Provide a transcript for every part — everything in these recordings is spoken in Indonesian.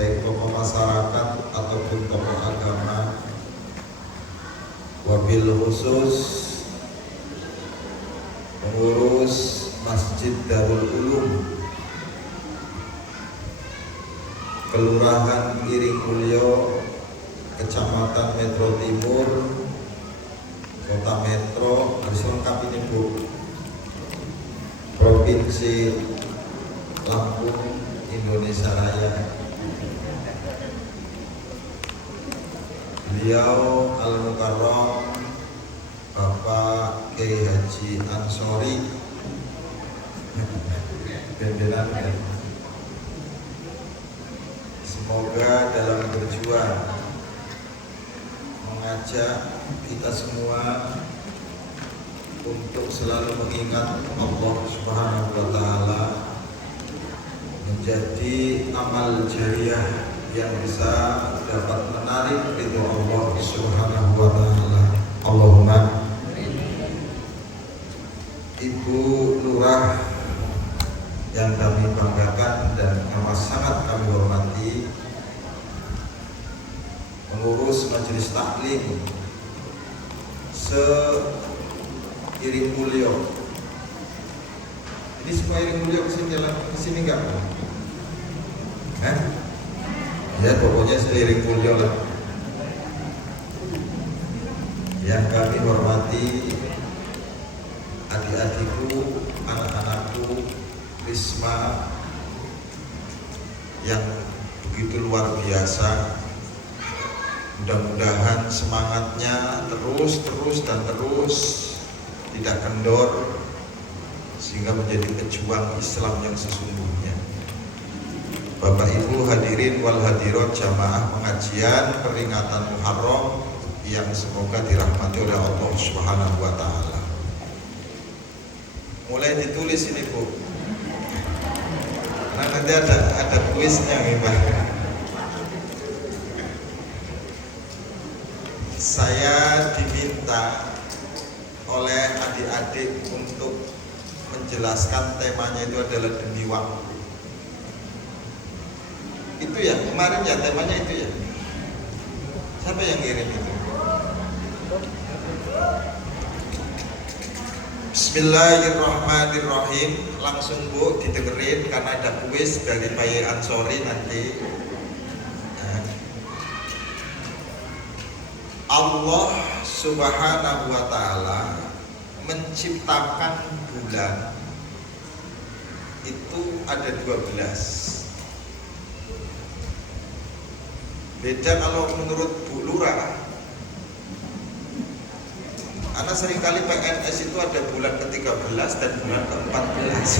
baik tokoh masyarakat ataupun tokoh agama, wabil khusus pengurus Masjid Darul Ulum Kelurahan Iringmulyo, Kecamatan Metro Timur, Kota Metro, harus lengkap ini Bu, Provinsi Lampung, Indonesia Raya. Beliau Al-Mukarram Bapak Kiai Haji Ansori Benderan. Semoga dalam berjuang mengajak kita semua untuk selalu mengingat Allah Subhanahu wa Ta'ala menjadi amal jariah yang bisa dapat menarik ridho Allah Subhanahu wa Ta'ala. Allahumma. Ibu Lurah yang kami banggakan dan amat sangat kami hormati, pengurus Majelis Taklim se-Iringmulyo. Ini semua Iringmulyo kesini enggak? Ya pokoknya se-Iringmulyo lah. Yang kami hormati adik-adikku, anak-anakku, Risma yang begitu luar biasa. Mudah-mudahan semangatnya terus tidak kendor sehingga menjadi pejuang Islam yang sesungguhnya. Bapak Ibu hadirin wal hadirat jamaah pengajian peringatan Muharram yang semoga dirahmati oleh Allah Subhanahu wa Ta'ala. Mulai ditulis ini Bu, nah nanti ada kuisnya Mbak. Saya diminta oleh adik-adik untuk menjelaskan temanya itu adalah demi waktu. Itu ya, kemarin ya temanya itu ya. Siapa yang ngirim itu? Bismillahirrahmanirrahim. Langsung Bu didengerin karena ada kuis dari Pak Ansori nanti. Allah Subhanahu wa Ta'ala menciptakan bulan itu ada 12. Beda kalau menurut Bu Lurah. Karena seringkali PNS itu ada bulan ke-13 dan bulan ke-14.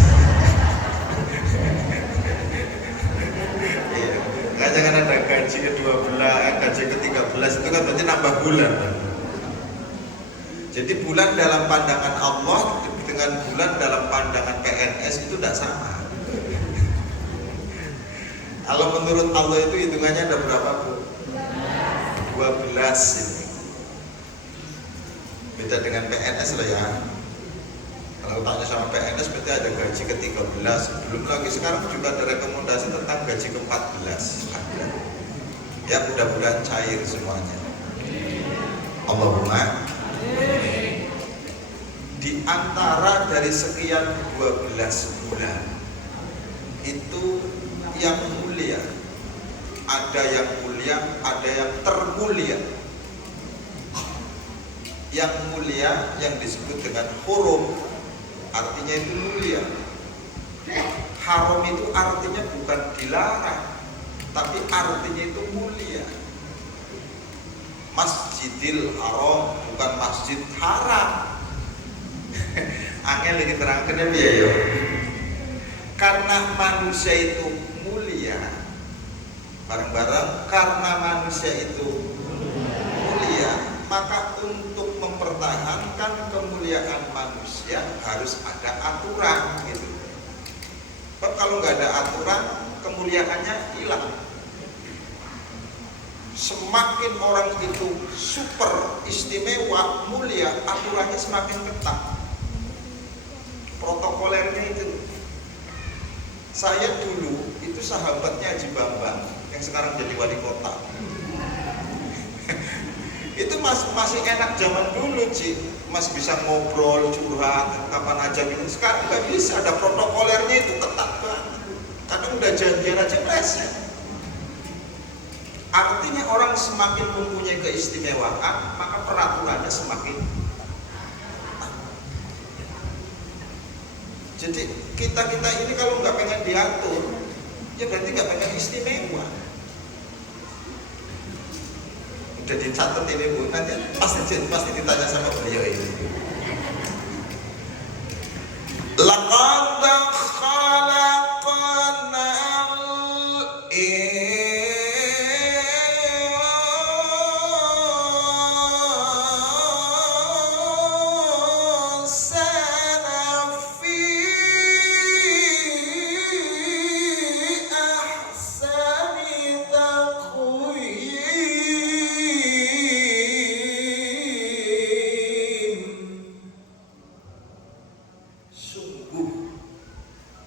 Jangan ada gaji ke-12, gaji ke-13 itu kan berarti nambah bulan. Jadi bulan dalam pandangan Allah dengan bulan dalam pandangan PNS itu tidak sama. Kalau menurut Allah itu hitungannya ada berapa Bu? 12 ini. Beda dengan PNS loh ya. Kalau tanya sama PNS berarti ada gaji ke-13. Belum lagi sekarang juga ada rekomendasi tentang gaji ke-14. Ada. Ya mudah-mudahan cair semuanya. Allahumma. Di antara dari sekian 12 bulan itu yang mulia, ada yang mulia, ada yang termulia. Yang mulia yang disebut dengan hurum, artinya itu mulia. Haram itu artinya bukan dilarang, tapi artinya itu mulia. Masjidil Haram bukan masjid haram. Angel lagi terangkan ya yo. Karena manusia itu mulia, bareng-bareng karena manusia itu mulia, maka untuk mempertahankan kemuliaan manusia harus ada aturan gitu. Sebab kalau nggak ada aturan, kemuliaannya hilang. Semakin orang itu super istimewa, mulia, aturannya semakin ketat. Protokolernya itu. Saya dulu itu sahabatnya Haji Bambang yang yang sekarang jadi wali kota. Itu masih enak zaman dulu Ci, Mas bisa ngobrol, curhat kapan aja gitu. Sekarang nggak bisa, ada protokolernya itu ketat banget. Kadang udah janjian aja meleset. Artinya orang semakin mempunyai keistimewaan, maka peraturannya semakin ketat. Jadi kita ini kalau nggak pengen diatur, ya berarti nggak pengen istimewa. Udah dicatat ini Bu, nanti pasti ditanya sama beliau ini. Laqad khalaqnal insana fi ahsani taqwim. Sungguh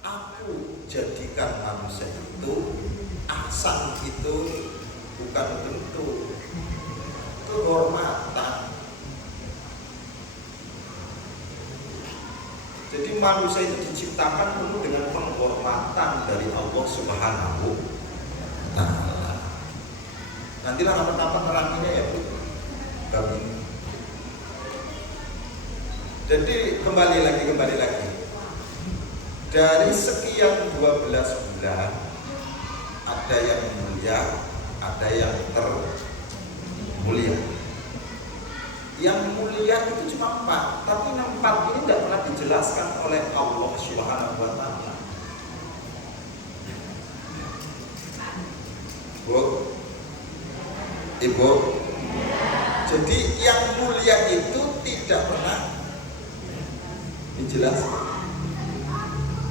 aku jadikan manusia itu, ahsan itu bukan bentuk kehormatan. Jadi manusia itu diciptakan penuh dengan penghormatan dari Allah Subhanahu wa Ta'ala. Nantilah kapan-kapan neranginya ya Bu. Kami. Jadi kembali lagi. Dari sekian 12 bulan, ada yang mulia, ada yang termulia. Yang mulia itu cuma 4, tapi 4 ini tidak pernah dijelaskan oleh Allah Subhanahu wa Ta'ala. Bu, Ibu, jadi yang mulia itu tidak pernah dijelaskan.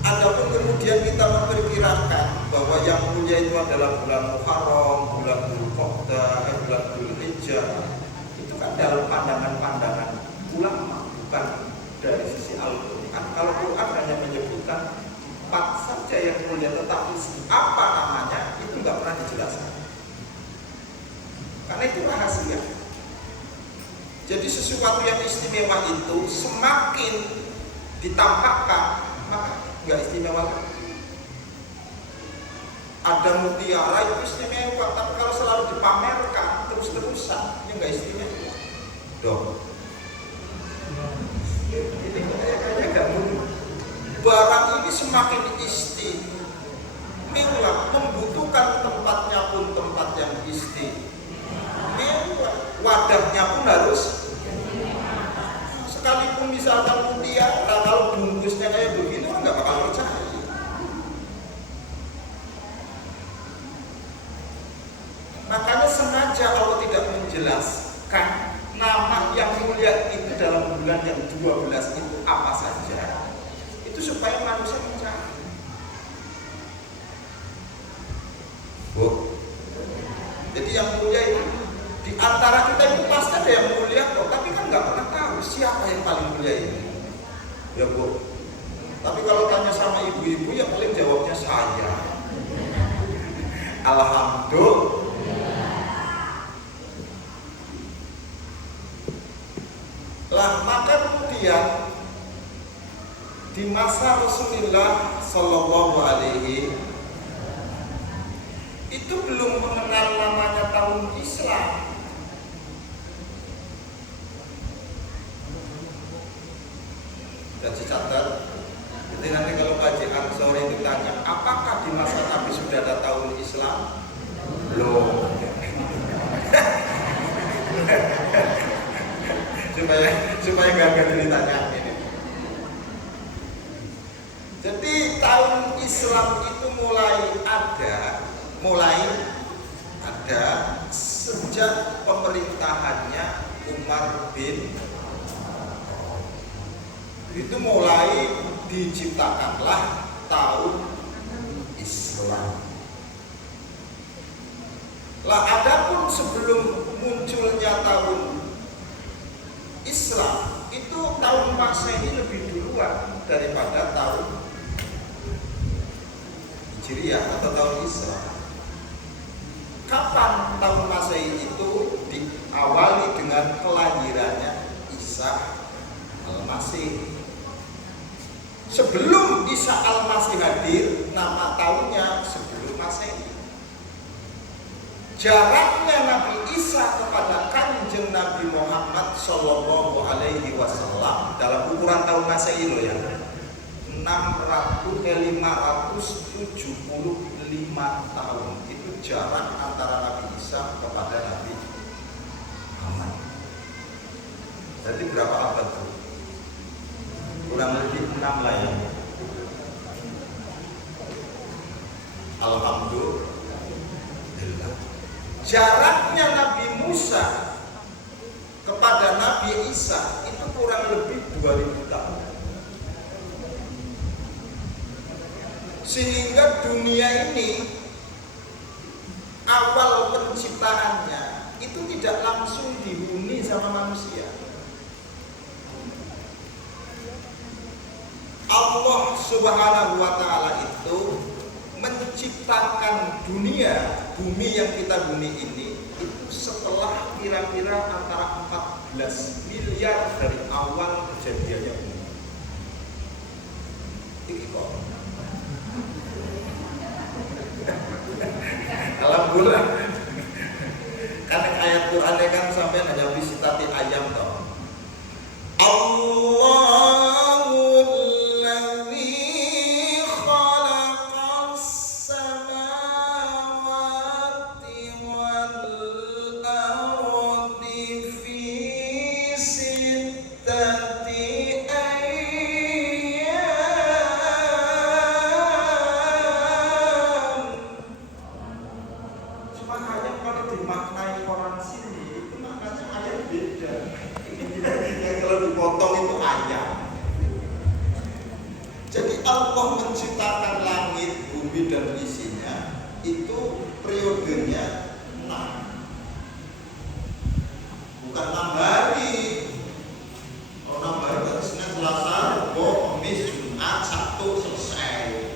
Adapun kemudian kita memperkirakan bahwa yang mulia itu adalah bulan Muharram, bulan Dzulqa'dah, bulan Dzulhijjah. Itu kan dalam pandangan-pandangan ulama, bukan dari sisi Al-Quran. Kalau Quran hanya menyebutkan 4 saja yang mulia, tetapi apa namanya itu nggak pernah dijelaskan. Karena itu rahasia. Jadi sesuatu yang istimewa itu semakin ditampakkan, maka nggak istimewa lagi. Ada mutiara itu istimewa, tapi kalau selalu dipamerkan terus-terusan, ya nggak istimewa. Dong. Ini kayaknya nggak mungkin. Barang ini semakin istimewa, membutuhkan tempatnya pun tempat yang istimewa, wadahnya pun harus. Sekalipun misalkan mutiara, kalau bungkusnya kayak begini, orang nggak bakal percaya. Makanya sengaja Allah tidak menjelaskan nama yang mulia itu dalam bulan yang 12 itu apa saja. Itu supaya manusia mencari. Bu, jadi yang mulia itu di antara kita itu pasti ada yang mulia kok, tapi kan nggak pernah tahu siapa yang paling mulia ini. Ya Bu. Tapi kalau tanya sama ibu-ibu ya paling jawabnya saya. Alhamdulillah. Lah maka kemudian di masa Rasulullah Shallallahu Alaihi itu belum mengenal namanya tahun Islam. Dan dicatat, jadi nanti kalau Pak Haji Ansor itu tanya, apakah di masa Nabi sudah ada tahun Islam? Belum. supaya gak ceritanya ini. Jadi tahun Islam itu mulai ada sejak pemerintahannya Umar bin Khattab. Itu mulai diciptakanlah tahun Islam. Lah adapun sebelum munculnya tahun Islam itu tahun Masehi lebih duluan daripada tahun Hijriah atau tahun Islam. Kapan tahun Masehi itu diawali dengan kelahirannya Isa Al-Masih. Sebelum Isa Al-Masih hadir, nama tahunnya sebelum Masehi. Jaraknya Nabi Isa kepada Kanjeng Nabi Muhammad Sallallahu Alaihi Wasallam dalam ukuran tahun Masehi loh ya, 575 tahun. Itu jarak antara Nabi Isa kepada Nabi Muhammad. Jadi berapa abad tuh? Kurang lebih 6 lah ya. Alhamdulillah. Jaraknya Nabi Musa kepada Nabi Isa itu kurang lebih 2000 tahun. Sehingga dunia ini awal penciptaannya itu tidak langsung dihuni sama manusia. Allah Subhanahu wa Ta'ala itu menciptakan dunia, bumi yang kita huni ini itu setelah kira-kira antara 14 miliar dari awal kejadiannya bumi. Ini kok alhamdulillah. Karena ayat Quran kan sampai hanya visitati ayam toh. Allahul ladzi khalaqas samawati wal ardi fi sittati Allah menciptakan langit, bumi dan isinya itu periodenya 6. Bukan 6 hari. Kalau 6 hari berarti Senin, Selasa, Rabu, Kamis, Jumat, Sabtu selesai.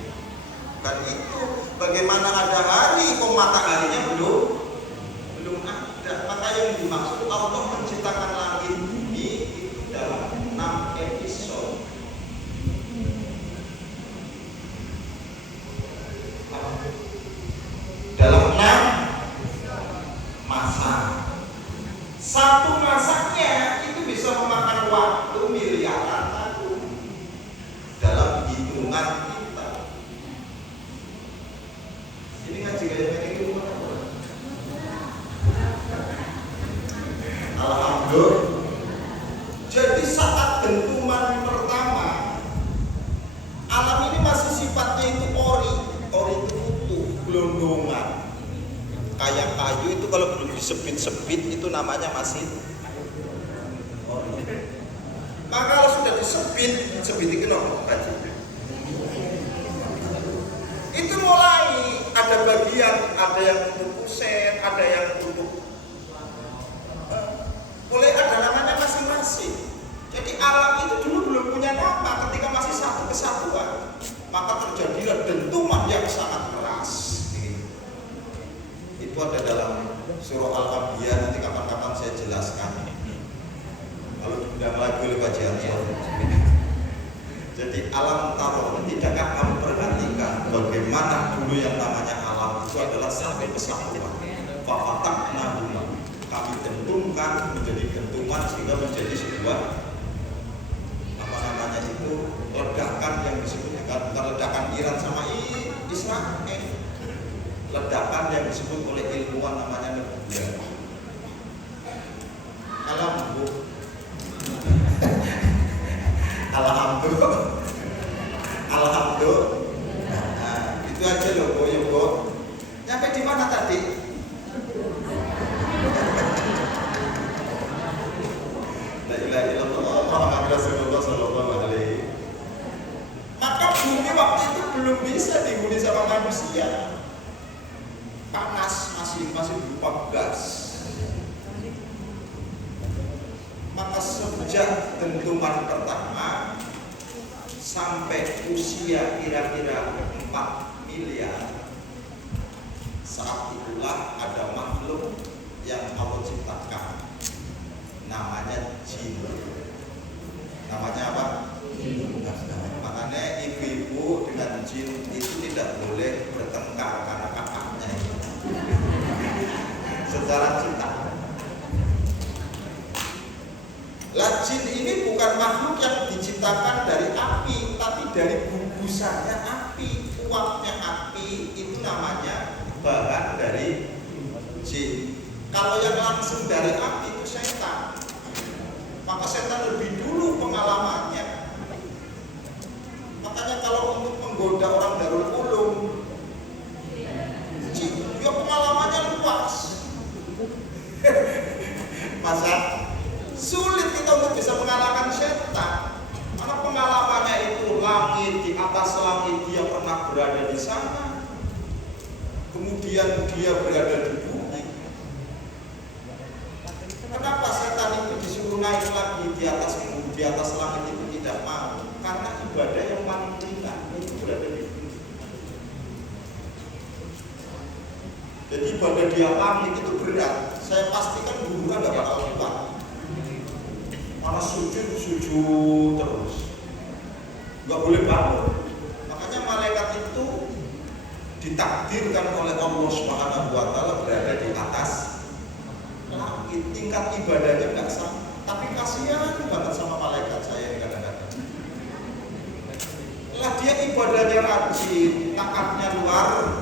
Bukan itu. Bagaimana ada hari kok mataharinya belum ada. Maka yang dimaksud Allah menciptakan langit bumi itu dalam 6 episode. Dalam 6 masa. Satu masanya itu bisa memakan waktu miliaran tahun dalam hitungan kita. Ini ngaji kayak gini gimana? Alhamdulillah. Jadi saat dentuman pertama, alam ini masih sifatnya itu ori itu utuh, gelondongan. Kayak kayu itu kalau belum disebit-sebit itu namanya masih ori. Maka kalau sudah disebit itu apa? Itu mulai ada bagian, ada yang untuk kusen, ada yang untuk mulai ada namanya masing-masing. Jadi alam itu dulu belum punya nama ketika masih satu kesatuan. Maka terjadilah dentuman yang sangat keras. Itu ada dalam surah Al-Anbiya, nanti kapan-kapan saya jelaskan. Kalau diundang lagi oleh Pak Jianto. Jadi alam taruh, tidakkah kamu perhatikan bagaimana dulu yang namanya alam itu adalah satu kesatuan. Fafataqnahuma, kami dentumkan menjadi dentuman sehingga menjadi sebuah apa namanya itu ledakan yang disebut dengan bukan ledakan Iran sama Israel, ledakan yang disebut oleh ilmuwan namanya nebula. Alhamdulillah. Nah, itu aja loh, Boyo. Nyampe di mana tadi? La ilaha illallah Muhammadur Rasulullah sallallahu alaihi. Maka bumi waktu itu belum bisa dihuni sama manusia. Panas masih berupa gas. Maka sejak dentuman pertama sampai usia kira-kira 4 miliar saat itulah ada makhluk yang Allah ciptakan, namanya jin. Namanya apa? Jin. Makanya ibu-ibu dengan jin itu tidak boleh bertengkar karena kakaknya secara cinta. Lah jin ini bukan makhluk yang diciptakan dari api, tapi dari gugusannya api, uapnya api, itu namanya bahan dari jin. Kalau yang langsung dari api itu setan. Maka setan lebih dulu pengalamannya. Makanya kalau untuk menggoda orang Darul Ulum, dia pengalamannya luas. Masa sulit kita untuk bisa mengalahkan setan, karena pengalamannya itu langit, di atas langit dia pernah berada di sana, kemudian dia berada di bumi. Kenapa setan itu disuruh naik lagi di atas langit itu tidak mau? Karena ibadah yang paling ringan itu berada di bumi. Jadi ibadah di langit itu berat. Saya pastikan gurunya nggak bakal kuat. Karena sujud terus, nggak boleh bangun. Makanya malaikat itu ditakdirkan oleh Allah Subhanahu Wa Taala berada di atas langit. Tingkat ibadahnya nggak sama, tapi kasihan banget sama malaikat saya kadang-kadang. Lah dia ibadahnya rajin, taatnya luar,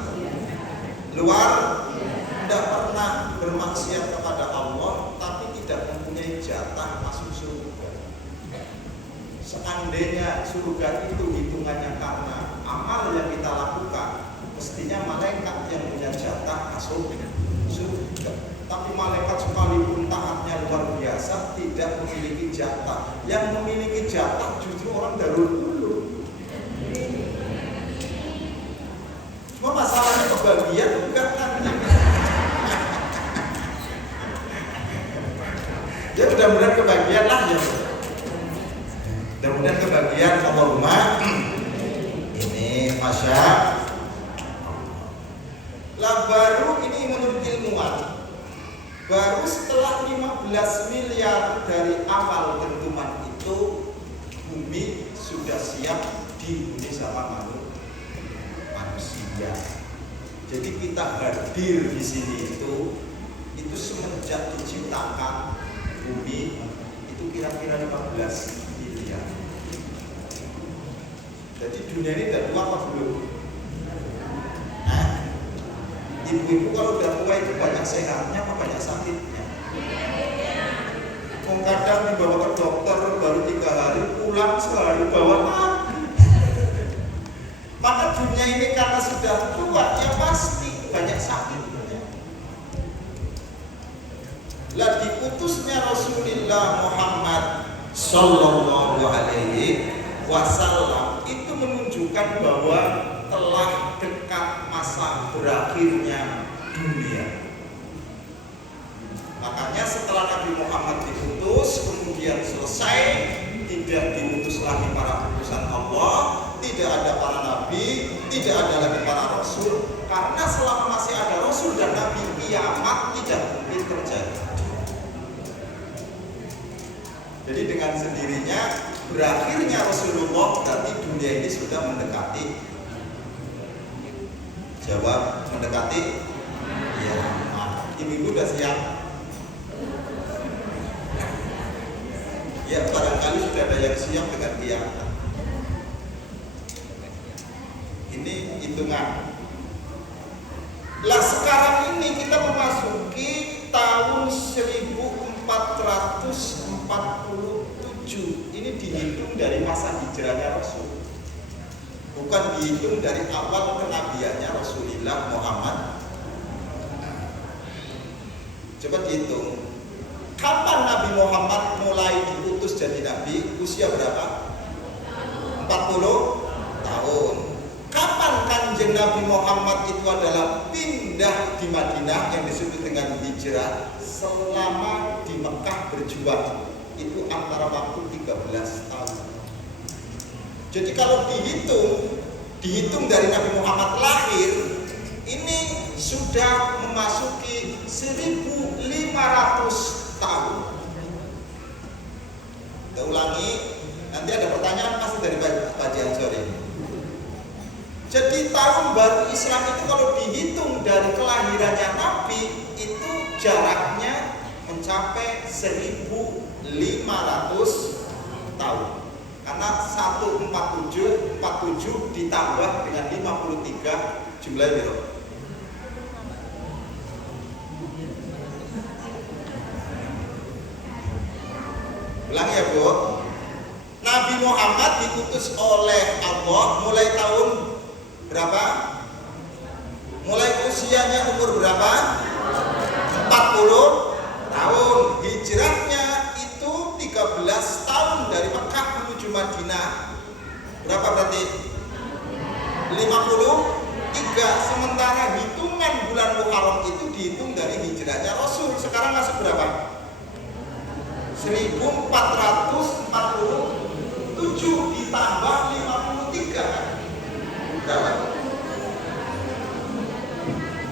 tidak pernah bermaksiat kepada Allah, tapi tidak mempunyai jatah masuk surga. Seandainya surga itu hitungannya karena amal yang kita lakukan, mestinya malaikat yang punya jatah masuk surga. Tapi malaikat sekalipun taatnya luar biasa tidak memiliki jatah. Yang memiliki jatah justru orang Darul Ulum. Cuma masalahnya kebagian bukan kan? Ya mudah-mudahan kebagian lah ya. Mudah-mudahan kebagian Allahumma. Ini Masya lah, baru ini menurut ilmuwan, baru setelah 15 miliar dari awal dentuman itu, bumi sudah siap dihuni sama manusia. Jadi kita hadir di sini itu semenjak diciptakan bumi itu kira-kira 15 miliar. Jadi dunia ini udah tua apa belum? Ibu-ibu kalau udah tua itu banyak sehatnya apa banyak sakitnya? Kadang dibawa ke dokter baru 3 hari, pulang sehari bawa lagi. Maka dunia ini karena sudah tua ya pasti banyak sakitnya. Lah diutusnya Rasulullah Muhammad Sallallahu Alaihi Wasallam itu menunjukkan bahwa telah dekat masa berakhirnya dunia. Makanya setelah Nabi Muhammad diutus, kemudian selesai, tidak diutus lagi para utusan Allah, tidak ada para nabi, tidak ada lagi para rasul, karena selama masih ada rasul dan nabi, kiamat tidak mungkin terjadi. Jadi dengan sendirinya berakhirnya Rasulullah berarti dunia ini sudah mendekati. Jawab, mendekati? Ya. Ibu udah siap? Ya, barangkali sudah ada yang siap dengan kiamat. Ini hitungan. Lah sekarang ini kita memasuki tahun 1447. Ini dihitung dari masa hijrahnya Rasul, bukan dihitung dari awal kenabiannya Rasulullah Muhammad. Coba dihitung, kapan Nabi Muhammad mulai diutus jadi nabi? Usia berapa? 40 tahun. Kapan kanjeng Nabi Muhammad itu adalah pindah di Madinah yang disebut dengan hijrah? Selama di Mekah berjuang itu antara waktu 13 tahun. Jadi kalau dihitung dari Nabi Muhammad lahir, ini sudah memasuki 1500 tahun. Kita ulangi, nanti ada pertanyaan pasti dari Pak Ansor ini. Jadi tahun baru Islam itu kalau dihitung dari kelahirannya Nabi itu jaraknya mencapai 1500 tahun. Karena 1447 ditambah dengan 53 jumlah berapa? Ulang ya Bu. Nabi Muhammad diutus oleh Allah mulai tahun berapa? Mulai usianya umur berapa? 40 tahun. Hijrahnya itu 13 tahun dari Mekah menuju Madinah. Berapa berarti? 53. Sementara hitungan bulan Muharram itu dihitung dari hijrahnya Rasul. Sekarang masuk berapa? 1447 ditambah 53. Berapa?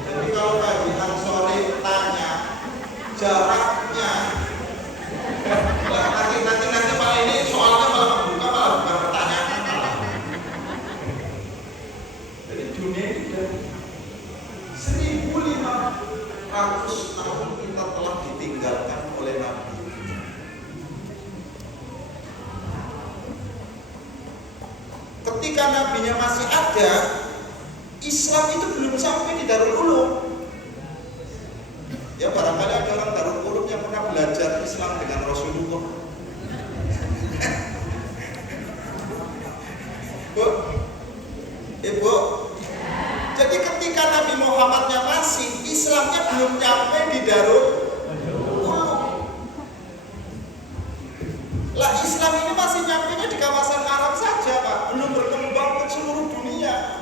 Jadi kalau Pak Ansori tanya jaraknya, nanti malah ini soalnya malah bukan pertanyaan malah. Jadi dunia ini dari 1500 tahun kita telah ditinggalkan oleh Nabi. Ketika nabinya masih ada, Islam itu belum sampai di Darul Ulum. Ya barangkali ada orang Darul Ulum yang pernah belajar Islam dengan Rasulullah. Bu, Ibu. Jadi ketika Nabi Muhammadnya masih, Islamnya belum sampai di Darul Ulum. Lah Islam ini masih nyampainya di kawasan Arab saja Pak, belum berkembang ke seluruh dunia.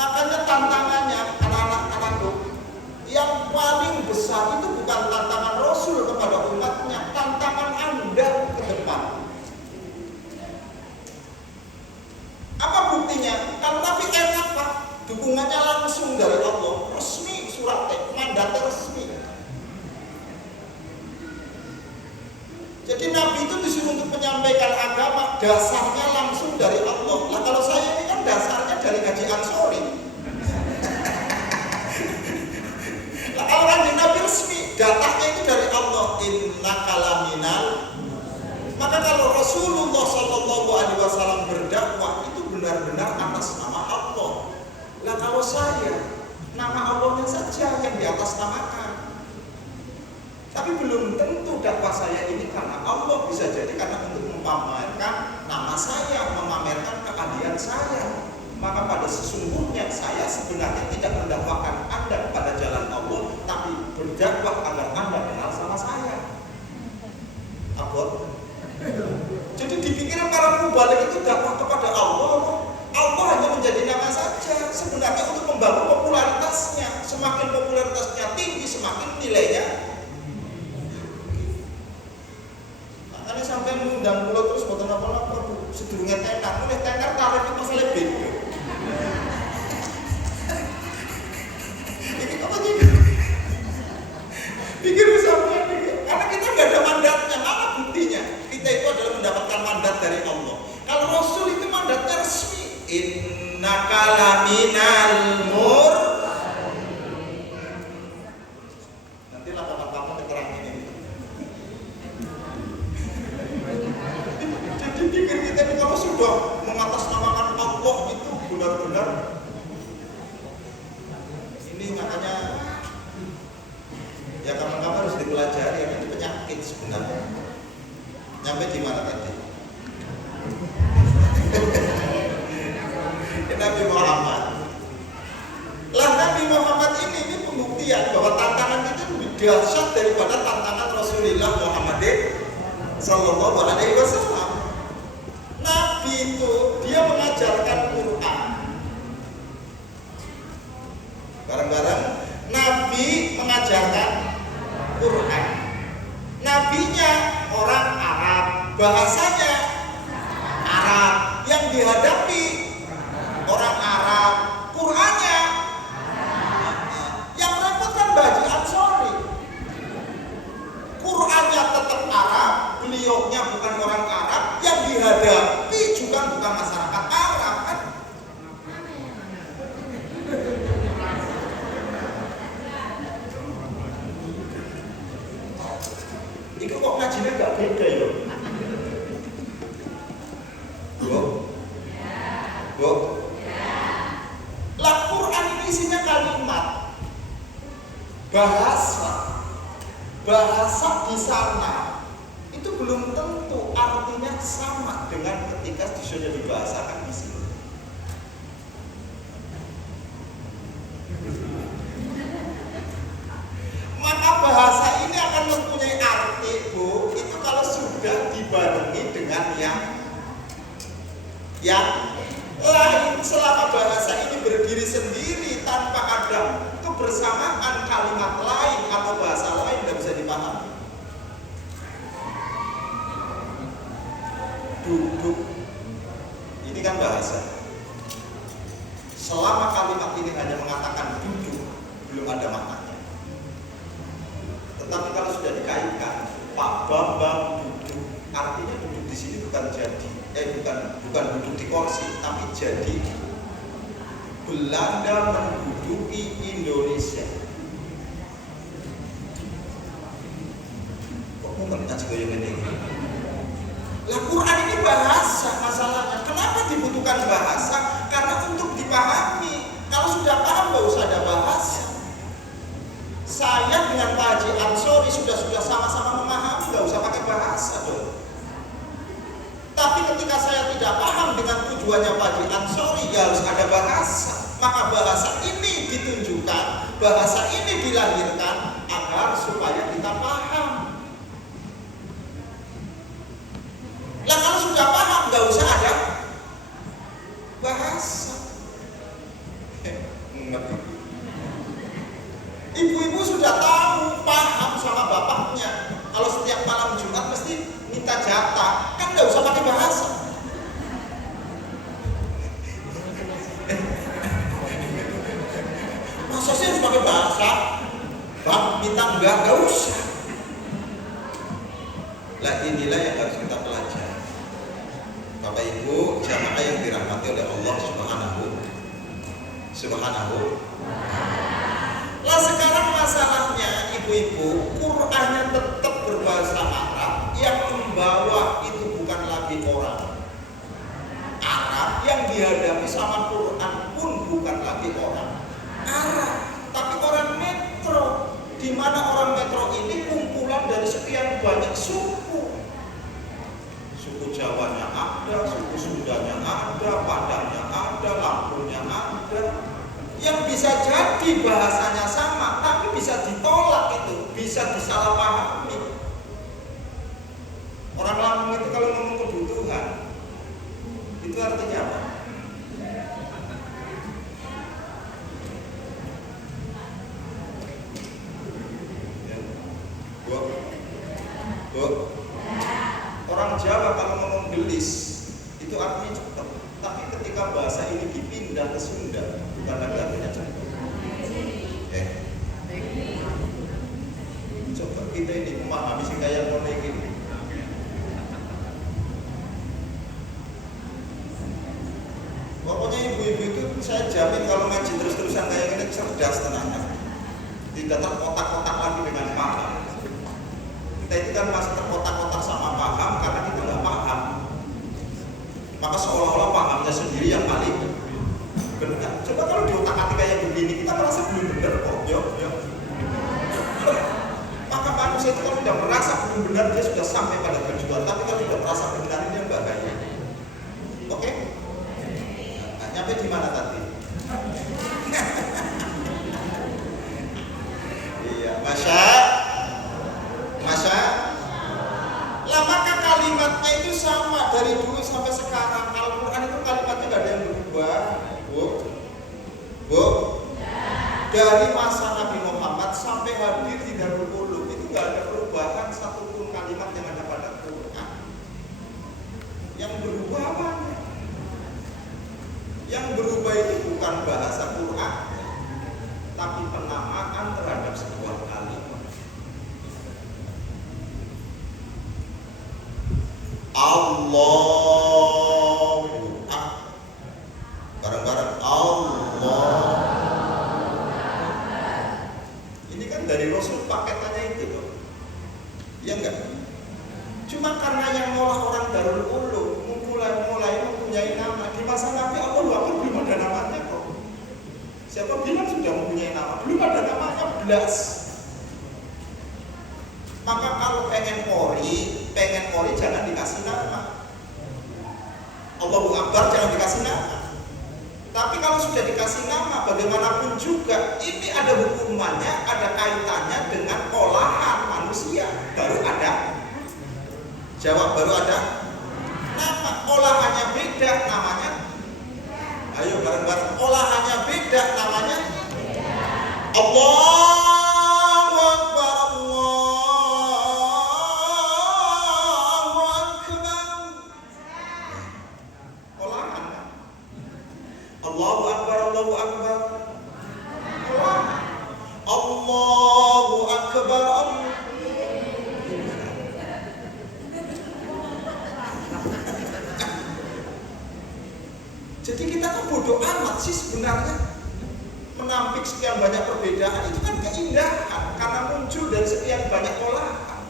Makanya tantangannya anak-anakku yang paling besar itu bukan tantangan Rasul kepada umatnya, tantangan Anda ke depan. Apa buktinya? Kalau Nabi enak Pak, dukungannya langsung dari Allah, resmi suratnya, mandatnya resmi. Jadi Nabi itu disuruh untuk menyampaikan agama, dasarnya langsung dari Allah. Nah kalau saya ini kan dasarnya dari Haji Ansori. Nah kalau Kanjeng Nabi resmi, datanya itu dari Allah. Innaka laminal. Maka kalau Rasulullah SAW berdakwah itu benar-benar atas nama Allah. Nah kalau saya, nama Allahnya saja yang di atas namakan. Tapi belum tentu dakwah saya ini karena Allah, bisa jadi karena untuk memamerkan nama saya, memamerkan keahlian saya. Maka pada sesungguhnya saya sebenarnya tidak mendakwakan Anda kepada jalan Allah, tapi berdakwah agar Anda kenal sama saya. Apa? Jadi dipikiran para mubalik itu dakwah kepada Allah. Allah hanya menjadi nama saja. Sebenarnya untuk membangun popularitasnya. Semakin popularitasnya tinggi, semakin nilainya. Makanya sampai mengundang pulau terus buatan apa-apa sedurungnya tenar, mulai tenar tarif itu masalah beda. Ini apa sih? Pikir sampai karena kita nggak ada mandatnya, apa buktinya? Kita itu adalah mendapatkan mandat dari Allah. Kalau Rasul itu mandatnya resmi. Innaka laminal mur. Nanti lah kamu keterangan ini. Jadi pikir kita ini kalau sudah mengatasnamakan Allah itu benar-benar ini makanya ya kapan-kapan harus dipelajari, ini penyakit sebenarnya. Nyampe di mana tadi? Nabi Muhammad. Lah Nabi Muhammad ini pembuktian bahwa tantangan itu lebih dahsyat daripada tantangan Rasulullah Muhammad Sallallahu Alaihi Wasallam. Nabi itu dia mengajarkan Quran. Bareng-bareng Nabi mengajarkan Quran. Nabinya orang Arab, bahasanya Arab, yang dihadapi orang Arab, Qurannya isinya kalimat. Bahasa di sana itu belum tentu artinya sama dengan ketika sudah dibahasakan di sini. Maka bahasa ini akan mempunyai arti, Bu, itu kalau sudah dibarengi dengan yang lain. Selama bahasa ini berdiri sendiri tanpa ada kebersamaan kalimat lain atau bahasa lain, tidak bisa dipahami. Duduk, ini kan bahasa. Selama kalimat ini hanya mengatakan duduk, belum ada maknanya. Tetapi kalau sudah dikaitkan, Pak Bambang duduk, artinya duduk di sini bukan bukan duduk di kursi, tapi jadi Belanda menduduki Indonesia. Kok mau ngaji goyang ini? Lah Quran ini bahasa masalahnya. Kenapa dibutuhkan bahasa? Karena untuk dipahami. Kalau sudah paham nggak usah ada bahasa. Saya dengan Pak Haji Ansori sudah sama-sama memahami, nggak usah pakai bahasa dong. Tapi ketika saya tidak paham dengan tujuannya Pak Haji Ansori, ya harus ada bahasa. Maka bahasa ini ditunjukkan, bahasa ini dilahirkan agar supaya kita paham. Nah kalau sudah paham, nggak usah ada bahasa. Ibu-ibu sudah tahu, paham sama bapaknya. Kalau setiap malam Jumat mesti minta jatah, kan nggak usah pakai bahasa. Masa sih harus pakai bahasa? Bang, minta nggak usah. Lah inilah yang harus kita pelajari. Bapak Ibu, jamaah yang dirahmati oleh Allah Subhanahu. Lah sekarang masalahnya ibu-ibu, Qur'annya tetap berbahasa Arab, yang membawa itu bukan lagi orang Arab, yang dihadapi sama Qur'an pun bukan lagi orang Arab, tapi orang metro, di mana orang metro ini kumpulan dari sekian banyak suku. Suku Jawanya ada, suku Sundanya ada, Padangnya ada, Lampungnya ada. Yang bisa jadi bahasanya sama, tapi bisa ditolak itu, bisa disalahpahami. Orang Lampung itu kalau ngomong kebutuhan, itu artinya apa? Bu, orang Jawa kalau ngomong gelis, itu artinya cepat. Tapi ketika bahasa ini dipindah ke Sunda, bukan lagi artinya cepat. Coba kita ini memahami sih kayak mulai gini. Pokoknya ibu-ibu itu saya jamin kalau ngaji terus-terusan kayak gini cerdas tenangnya. Tidak terkotak-kotak lagi dengan paham. Kita itu kan masih terkotak-kotak sama paham karena kita nggak paham. Maka seolah-olah pahamnya sendiri yang paling benar. Coba kalau di otak-atik kayak begini, kita merasa belum benar kok. Yuk. Maka manusia itu kalau tidak merasa belum benar, dia sudah sampai pada tujuan. Tapi kalau tidak merasa benar, ini yang bahaya. Oke? Nah, nyampe di mana tadi? Iya, Masya. Lah maka kalimatnya itu sama dari dulu sampai sekarang. Al-Quran itu kalimatnya nggak ada yang berubah, Bu. Dari masa Nabi Muhammad sampai hadir di Darul Ulum itu nggak ada perubahan satupun kalimat yang ada pada Quran. Yang berubah apa? Yang berubah itu bukan bahasa Quran, tapi penamaan terhadap sebuah kalimat. Allahu Akbar. Bareng-bareng Allah. Ini kan dari Rasul paketannya itu loh. Iya enggak? Cuma karena yang ngolah orang Darul Ulum mulai mempunyai nama. Di masa Nabi Allah belum ada namanya kok. Siapa bilang mempunyai nama, belum ada namanya belas. Maka kalau pengen ori jangan dikasih nama. Allahu Akbar jangan dikasih nama. Tapi kalau sudah dikasih nama, bagaimanapun juga ini ada hukumannya, ada kaitannya dengan olahan manusia. Baru ada. Jawab, baru ada nama. Olahannya beda, namanya. Ayo bareng-bareng. Olahannya beda, namanya Allahu Akbar, Allahu Akbar. Olahan. Allahu Akbar, Allahu Akbar. Olahan. Allahu Akbar, Allah. Jadi kita kan bodoh amat sih sebenarnya menampik sekian banyak perbedaan. Itu kan keindahan karena muncul dari sekian banyak olahan.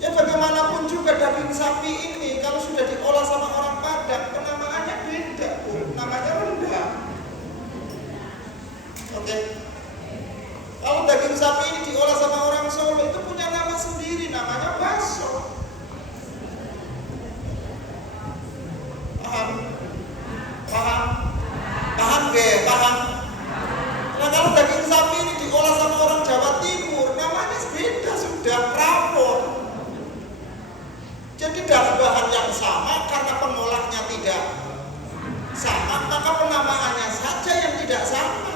Ya bagaimanapun juga daging sapi ini kalau sudah diolah sama orang Padang, penamaannya beda, namanya rendang. Oke. Kalau daging sapi ini diolah sama orang Solo itu punya nama sendiri, namanya bakso. Paham. Nah kalau daging sapi ini diolah sama orang Jawa Timur, namanya beda, sudah rawon. Jadi dari bahan yang sama, karena pengolahnya tidak sama, maka penamaannya saja yang tidak sama.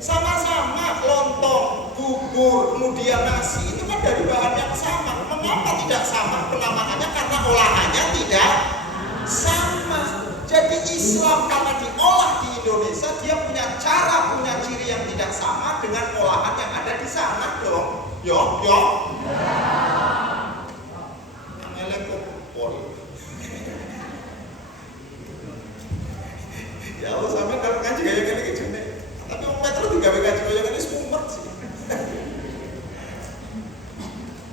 Sama-sama lontong, bubur, kemudian nasi itu kan dari bahan yang sama. Mengapa tidak sama penamaannya? Karena olahannya tidak sama. Jadi Islam karena diolah di Indonesia, dia punya cara, punya ciri yang tidak sama dengan olahan yang ada di sana dong. Yo. Ya Allah, sampai kalau ngaji kayak gini kejune. Tapi mau metro digawe ngaji kayak gini sumpet sih.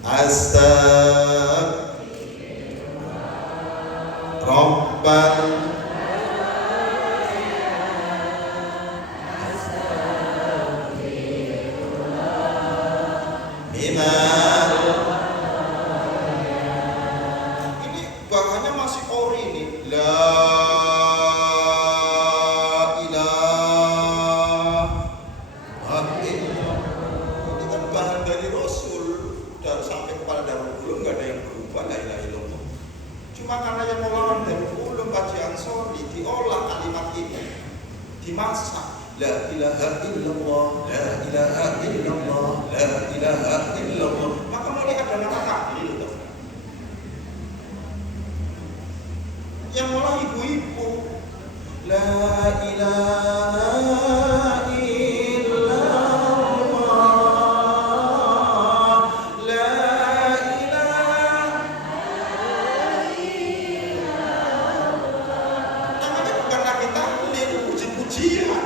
Astagfirullah. Ini bahannya masih ori nih. La ilaha illallah. Ini kan bahan dari Rasul, dari sampai kepala Darul Ulum nggak ada yang berubah. La ilaha illallah. Cuma karena yang melawan Darul Ulum Kaji Ansori diolah kalimat ini, dimasak. La ilaha illallah, la ilaha illallah, la ilaha illallah. Maka mulai ada nama tahlil itu. Yang mulai ibu-ibu. La ilaha illallah, la ilaha illallah. Namanya bukan lagi tahlil, puji-pujian.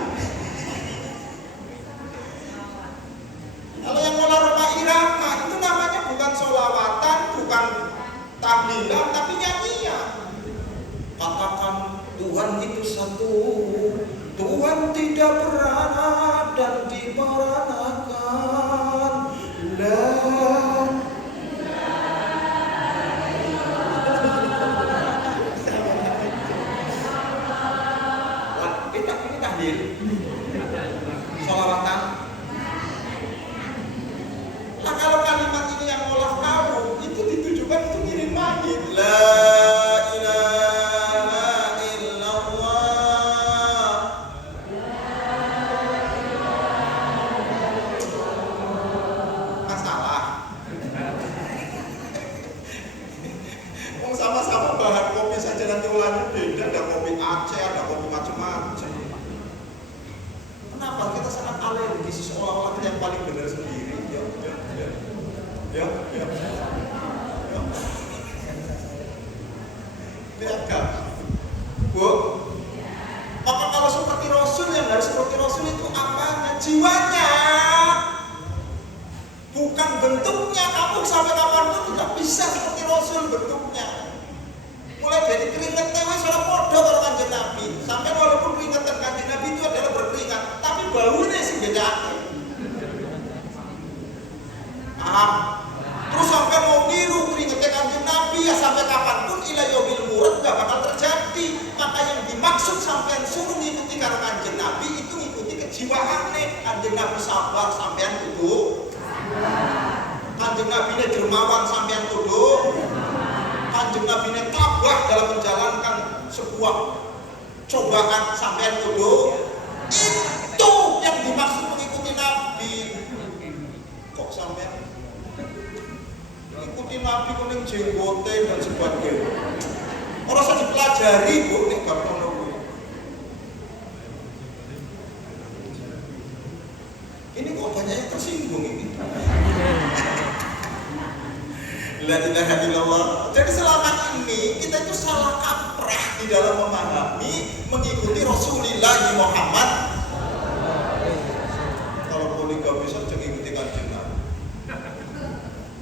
Kalau yang mulai rumah irama itu namanya bukan sholawatan, bukan tahlilan, tapi nyanyian. Katakan Tuhan itu satu, Tuhan tidak beranak dan diperanakan. Ini tahlil, sholawatan. Nah kalau kalimat ini yang olah kamu itu ditujukan untuk ngirim mayit. La ilaha illallah. Masalah. Sama-sama bahan kopi saja nanti olahnya beda. Ada kopi Aceh, ada kopi macam-macam. Kenapa kita sangat alergi seolah-olah kita yang paling benar sendiri? Ya. Lihat kan, Bu. Maka kalau seperti Rasul, yang harus seperti Rasul itu apanya? Jiwanya, bukan bentuknya. Kamu sampai kapanpun tidak bisa seperti Rasul bentuknya. Mulai dari keringet tewe sudah podo maka yang dimaksud sampean suruh ngikuti karo Kanjeng Nabi itu ngikuti kejiwaane. Kanjeng Nabi sabar sampean kudu. Kanjeng Nabi ne dermawan sampean kudu. Kanjeng Nabi ne tabah dalam menjalankan sebuah cobaan sampean kudu. Itu yang dimaksud mengikuti Nabi. Kok sampean ikuti Nabi kuning jenggote dan sebagainya. Orang saya dipelajari bu, nih gak ngono bu. Ini kok banyak yang tersinggung ini. La ilaha illallah. Jadi selama ini kita itu salah kaprah di dalam memahami, mengikuti Rasulullah Muhammad. Kalau poligami saja mengikuti Kanjeng Nabi.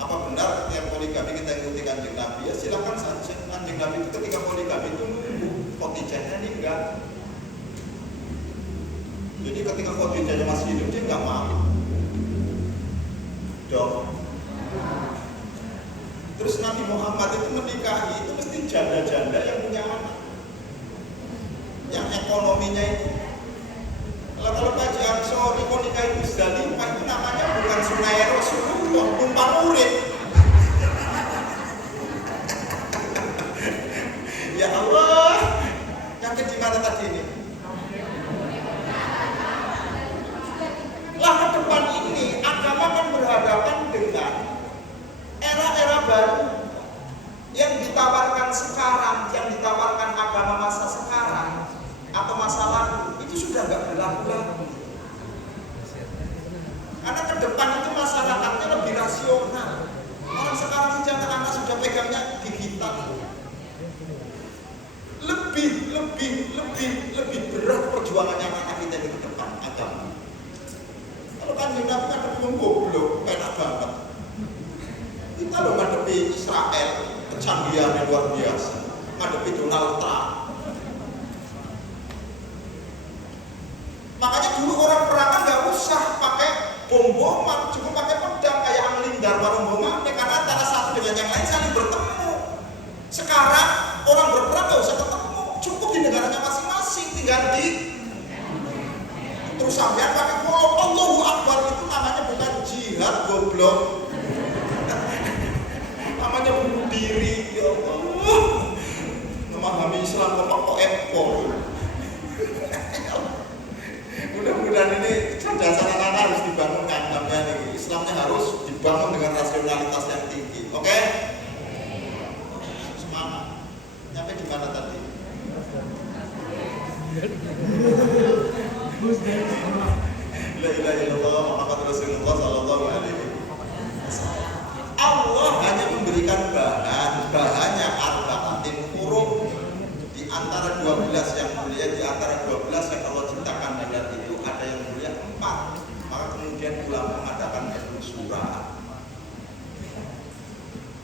Apa benar yang poligami kita ikuti Kanjeng Nabi? Ya silakan saja. Kanjeng Nabi itu ketika poligami itu nunggu Khadijahnya meninggal. Jadi ketika Khadijahnya masih hidup dia nggak mau. Dong. Terus Nabi Muhammad itu menikahi itu mesti janda-janda yang punya anak, yang ekonominya itu. Kalau Haji Ansori mau nikahi Musdalifah itu namanya bukan Sunai Rasulullah, tumpang urip. Ya Allah, nyampe di mana tadi ini? Lah ke depan ini agama kan berhadapan dengan era-era baru yang ditawarkan sekarang, yang ditawarkan agama masa sekarang atau masa lalu itu sudah nggak berlaku lagi. Karena ke depan itu masyarakatnya lebih rasional. Orang sekarang ini anak-anak sudah pegangnya digital. Lebih berat perjuangannya anak kita di depan agama. Kalau Kanjeng Nabi kan ada goblok, enak banget. Kita loh ngadepi Israel, kecanggihan yang luar biasa. Ngadepi Donald Trump. Makanya dulu orang perangan nggak usah pakai bom-boman, cukup pakai pedang kayak Anglinggar rombongan, karena antara satu dengan yang lain saling bertemu. Sekarang orang berperang nggak usah ketemu, cukup di negaranya masing-masing, tinggal di terus sampean pakai kolom Allahu Akbar itu namanya bukan jihad goblok. Namanya bunuh diri, ya Allah. Memahami Islam kok empor. Mudah-mudahan ini kecerdasan anak-anak harus dibangun kandangnya nih. Islamnya harus dibangun dengan rasionalitas yang tinggi. Oke? Semangat. Nyampe di mana tadi? La ilaha illallah Muhammad Rasulullah sallallahu alaihi wasallam. Allah hanya memberikan bahannya arba'atin huruf di antara 12 yang mulia, di antara 12 yang Allah ciptakan dan itu ada yang mulia 4. Maka kemudian ulama mengadakan surah.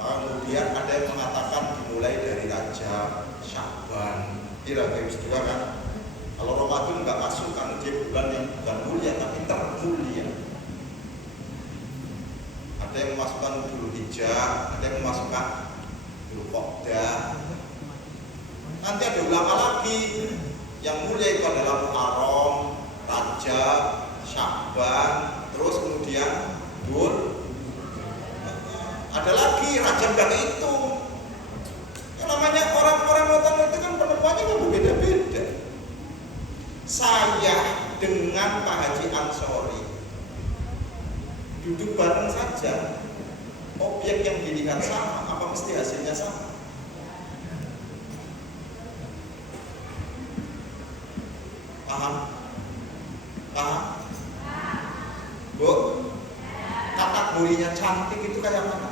Maka kemudian ada yang mengatakan dimulai dari Rajab, Sya'ban, kira-kira juga kan. Kalau Ramadan nggak masuk kan dia bulan yang bukan mulia tapi termulia. Ada yang memasukkan Dzulhijjah, ada yang memasukkan Dzulqa'dah. Nanti ada ulama lagi yang mulia itu adalah Muharram, Rajab, Sya'ban, terus kemudian ada lagi Rajab gak itu. Yang namanya orang-orang itu kan penemuannya kan berbeda-beda. Saya dengan Pak Haji Ansori duduk bareng saja, objek yang dilihat sama, apa mesti hasilnya sama? Paham? Paham? Bu? Kategorinya cantik itu kayak mana?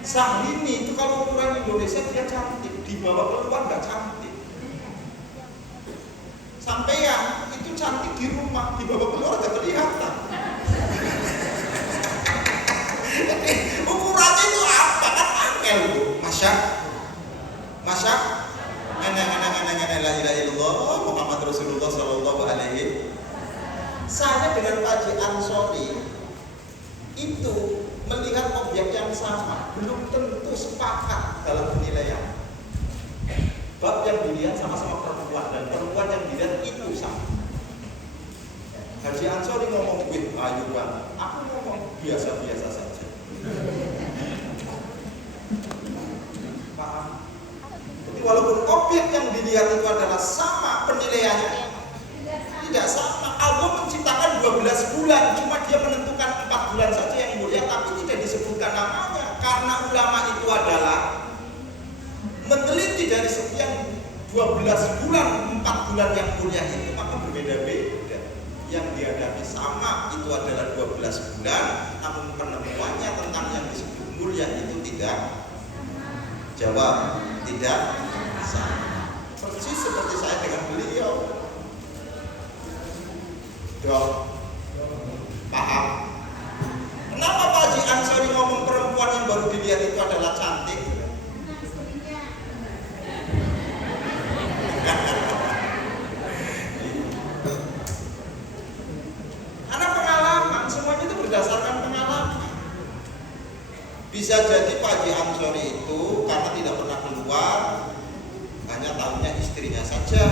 Syahrini itu kalau ukuran Indonesia dia cantik, dibawa keluar nggak cantik. Sampean itu cantik di rumah, dibawa keluar nggak kelihatan. Jadi ukurannya itu apa? Kan angel bu, masya, la ilaha illallah Muhammad Rasulullah sallallahu alaihi. Saya dengan Pak Haji Ansori itu melihat objek yang sama, belum tentu sepakat dalam penilaian. Sebab yang dilihat sama-sama perempuan dan perempuan yang dilihat itu sama. Haji Ansori ngomong gue ayu banget, aku ngomong biasa-biasa saja. Paham? Jadi walaupun objek yang dilihat itu adalah sama, penilaiannya tidak sama. Allah menciptakan 12 bulan, cuma dia menentukan 4 bulan saja yang mulia, tapi tidak disebutkan namanya. Karena ulama itu adalah meneliti dari sekian 12 bulan, 4 bulan yang mulia itu, maka berbeda-beda. Yang dihadapi sama itu adalah 12 bulan, namun penemuannya tentang yang disebut mulia itu tidak. Jawab, tidak sama. Persis seperti saya dengan beliau. Dok, paham? Kenapa Pak Haji Ansori ngomong perempuan yang baru dilihat itu adalah cantik? Karena pengalaman, semuanya itu berdasarkan pengalaman. Bisa jadi Pak Haji Ansori itu karena tidak pernah keluar, hanya tahunya istrinya saja.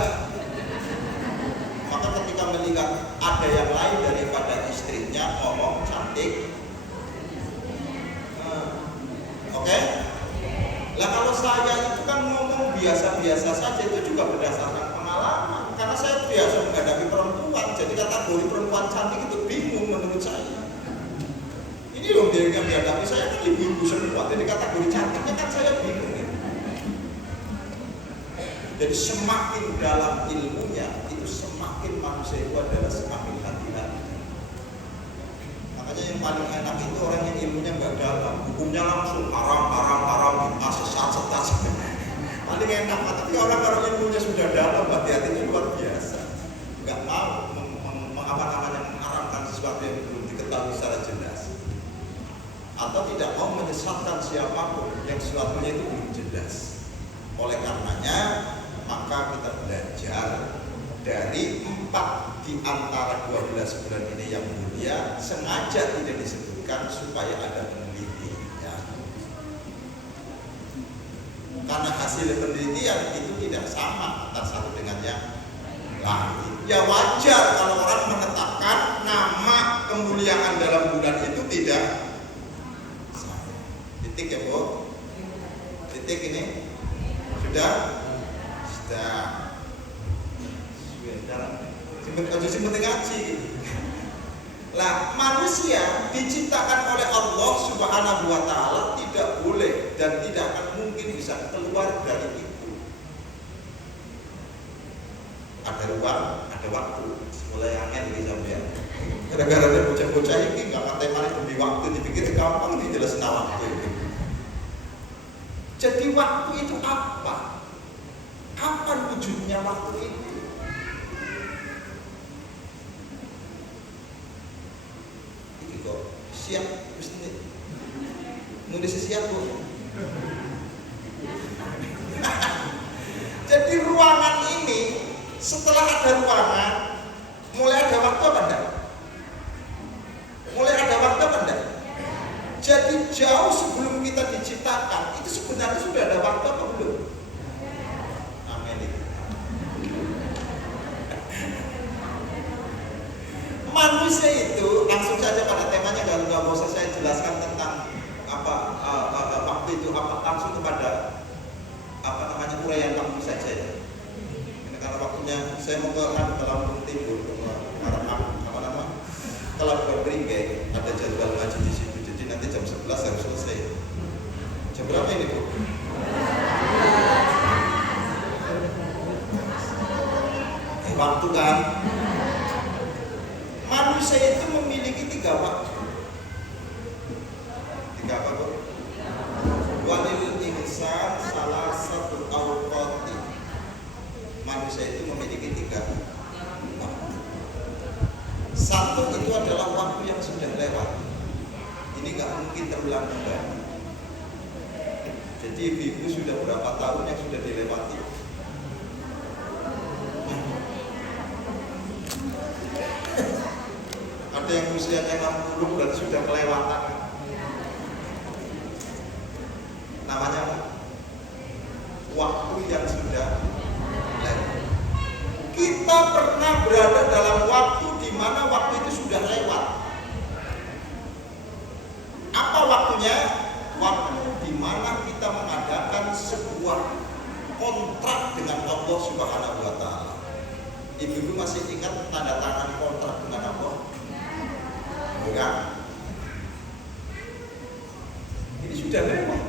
Maka ketika melihat ada yang lain daripada istrinya ngomong cantik, oke? Lah kalau saya itu kan ngomong biasa-biasa saja, itu juga berdasarkan pengalaman. Karena saya biasa menghadapi perempuan, jadi kategori perempuan cantik itu bingung menurut saya. Ini loh dia yang dihadapi saya kan ibu-ibu semua, jadi kategori cantiknya kan saya bingung. Ya. Jadi semakin dalam ilmunya, itu semakin manusia itu adalah semakin hati-hati. Makanya yang paling enak itu orang yang ilmunya nggak dalam, hukumnya langsung haram, sesat. Paling enak. Tapi orang-orang ilmunya sudah dalam, hati-hatinya luar biasa. Nggak mau mengharamkan sesuatu yang belum diketahui secara jelas, atau tidak mau menyesatkan siapapun yang sesuatunya itu belum jelas. Oleh karenanya, maka kita belajar dari 4 di antara 12 bulan ini yang mulia, sengaja tidak disebutkan supaya ada penelitian. Karena hasil penelitian itu tidak sama antara satu dengan yang lain. Ya wajar kalau orang menetapkan nama kemuliaan dalam bulan itu tidak sama. Titik ya Bu? Titik ini sudah. Penting ngaji gitu. Lah manusia diciptakan oleh Allah Subhanahu wa taala tidak boleh dan tidak akan mungkin bisa keluar dari itu. Ada ruang, ada waktu. Mulai angin iki sampean. Gara-gara ada bocah-bocah iki enggak matematik demi waktu, dipikir gampang dijelasin waktu itu. Jadi waktu itu apa? Kapan wujudnya waktu itu? Ini kok siap mesti nulis siap Bu. Jadi ruangan ini setelah ada ruangan mulai ada waktu apa enggak? Mulai ada waktu apa enggak? Jadi jauh sebelum kita diciptakan itu sebenarnya sudah ada waktu apa belum? Manusia itu langsung saja pada temanya, kalau nggak usah saya jelaskan tentang waktu itu apa, langsung kepada uraian kamu saja ya. Ini karena waktunya saya mau ke Lampung Timur, kalau berbringge ada jadwal ngaji di situ, jadi nanti jam 11 harus selesai. Jam berapa ini Bu? Waktu kan? Manusia itu memiliki 3 waktu. 3 apa Bu? Walil insan salah satu awqati. Manusia itu memiliki 3 waktu. Satu itu adalah waktu yang sudah lewat. Ini nggak mungkin terulang kembali. Jadi ibu sudah berapa tahun yang sudah dilewati? Ada yang usianya 60 dan sudah kelewatan. Namanya waktu yang sudah Kita pernah berada dalam waktu di mana waktu itu sudah lewat. Apa waktunya? Waktu di mana kita mengadakan sebuah kontrak dengan Allah Subhanahu wa taala. Ibu-ibu masih ingat tanda tangan kontrak dengan Allah? Enggak. Ini sudah lewat.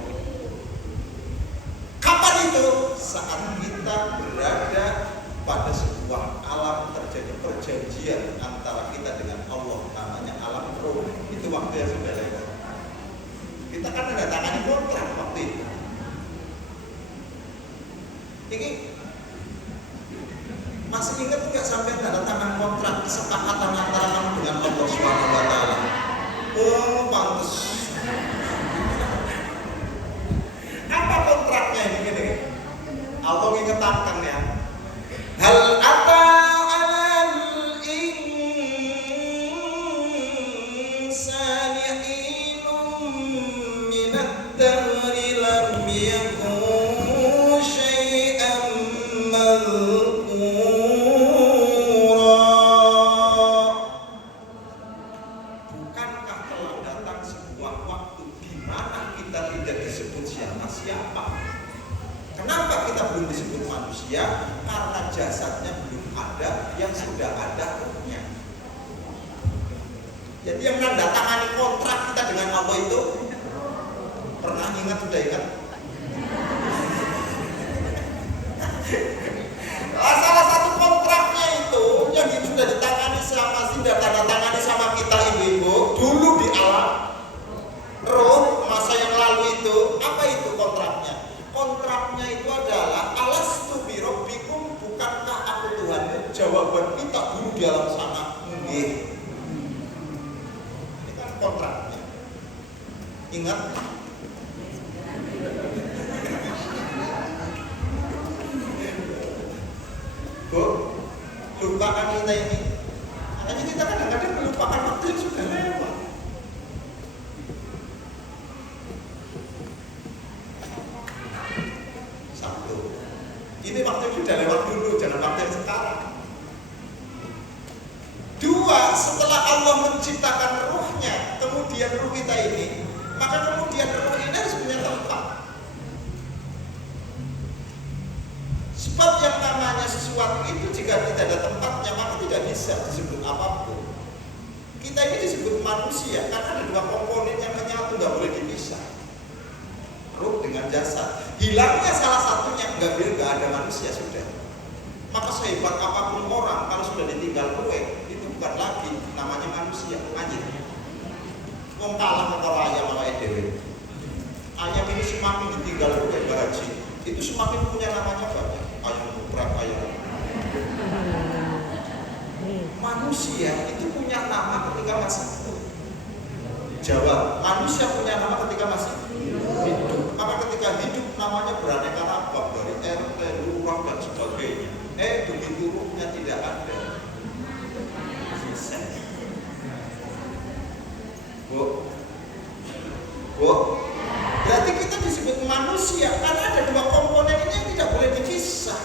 Kapan itu? Saat kita berada pada sebuah alam terjadi perjanjian antara kita dengan Allah, namanya alam roh. Itu waktu yang sudah lewat. Kita kan menandatangani kontrak waktu itu. Ini masih ingat nggak sampai tanda tangan kontrak kesepakatan antara kamu dengan Allah Subhanahu wa taala? Oh, pantes. Apa kontraknya ini gini? Allah ingatkan ya. Hal ata 'alal insani hinum minad dahri lam yakun syai'an madhkura. Bukankah telah datang sebuah waktu di mana kita tidak disebut siapa-siapa? Kenapa kita belum disebut manusia? Karena jasadnya belum ada, yang sudah ada ruhnya. Jadi yang menandatangani kontrak kita dengan Allah itu pernah ingat, sudah ingat? Salah satu kontraknya itu yang sudah ditangani sama tanda tangani sama kita ibu-ibu dulu di alam roh masa yang lalu itu. Apa itu kontraknya? Kontraknya itu adalah alastu bi rabbikum, bukankah aku Tuhanmu? Jawaban kita dulu di alam sana, nggih. Ini kan kontraknya. Ingat? Bu, lupakan kita ini. Makanya kita kadang-kadang melupakan waktu yang sudah lewat. Satu, ini waktu yang sudah lewat dulu, jangan waktu yang sekarang. Dua, setelah Allah menciptakan ruhnya, kemudian ruh kita ini, maka kemudian ruh ini harus punya tempat. Sebab yang namanya sesuatu itu jika tidak ada tempatnya maka tidak bisa disebut apapun. Kita ini disebut manusia karena ada dua komponen yang menyatu, nggak boleh dipisah. Ruh dengan jasad. Hilangnya salah satunya nggak ada manusia sudah. Maka sehebat apapun orang kalau sudah ditinggal ruh itu bukan lagi namanya manusia, anjing. Wong kalah karo ayam awake dhewe. Ayam ini semakin ditinggal ruh baraji, itu semakin punya namanya banyak. Ayam kuprak, ayam. Manusia itu punya nama ketika masih hidup. Jawab, manusia punya nama ketika masih hidup. Maka ketika hidup namanya beraneka ragam, dari RT, lurah dan sebagainya. Begitu ruhnya tidak ada. Selesai. Bu, berarti kita disebut manusia karena ada dua komponen ini yang tidak boleh dipisah.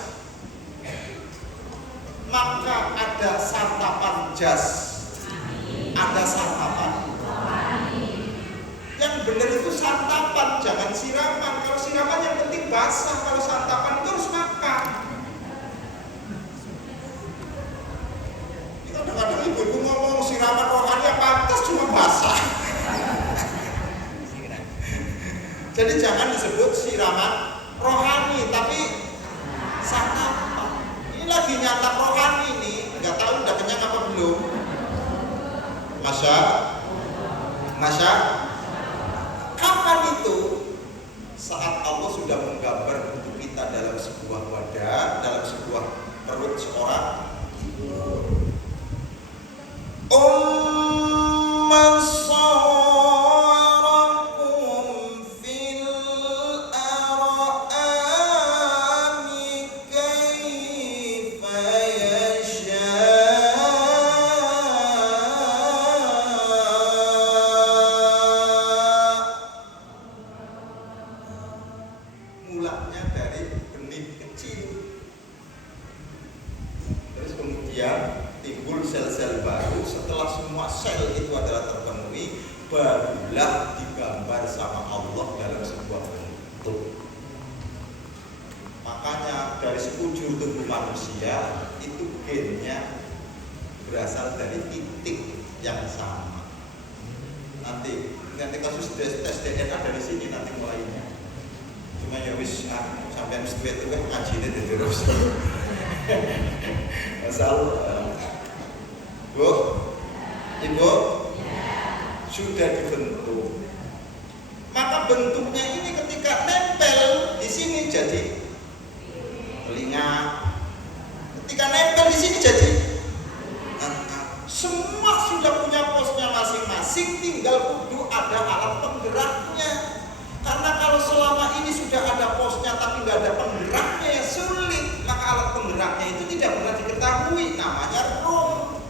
Maka ada santapan jas, ada santapan. Yang benar itu santapan, jangan siraman. Kalau siraman yang penting basah, kalau santapan itu harus makan. Itu kadang-kadang ibu-ibu ngomong siraman rohani yang pantas cuma basah. Jadi jangan disebut siraman rohani, tapi santapan. Ini lagi nyantap rohani nih, nggak tahu udah kenyang apa belum. Masya. Kapan itu? Saat Allah sudah menggambar untuk kita dalam sebuah wadah, dalam sebuah perut seorang ibu. Mulanya dari benih kecil. sel-sel baru. Setelah semua sel itu adalah terpenuhi, barulah digambar sama Allah dalam sebuah bentuk. Makanya dari sekujur tubuh manusia itu gennya berasal dari titik yang sama. Nanti kasus tes DNA dari sini nanti mulainya. Cuma ya wis sampai mesti itu kan ngajinya terus. Asal Bu, Ibu sudah dibentuk. Maka bentuknya ini ketika nempel di sini jadi telinga. Ketika nempel di sini jadi semua sudah punya posnya masing-masing, tinggal kudu ada alat penggeraknya. Karena kalau selama ini sudah ada posnya tapi nggak ada penggeraknya ya sulit. Maka alat penggeraknya itu tidak pernah diketahui, namanya roh.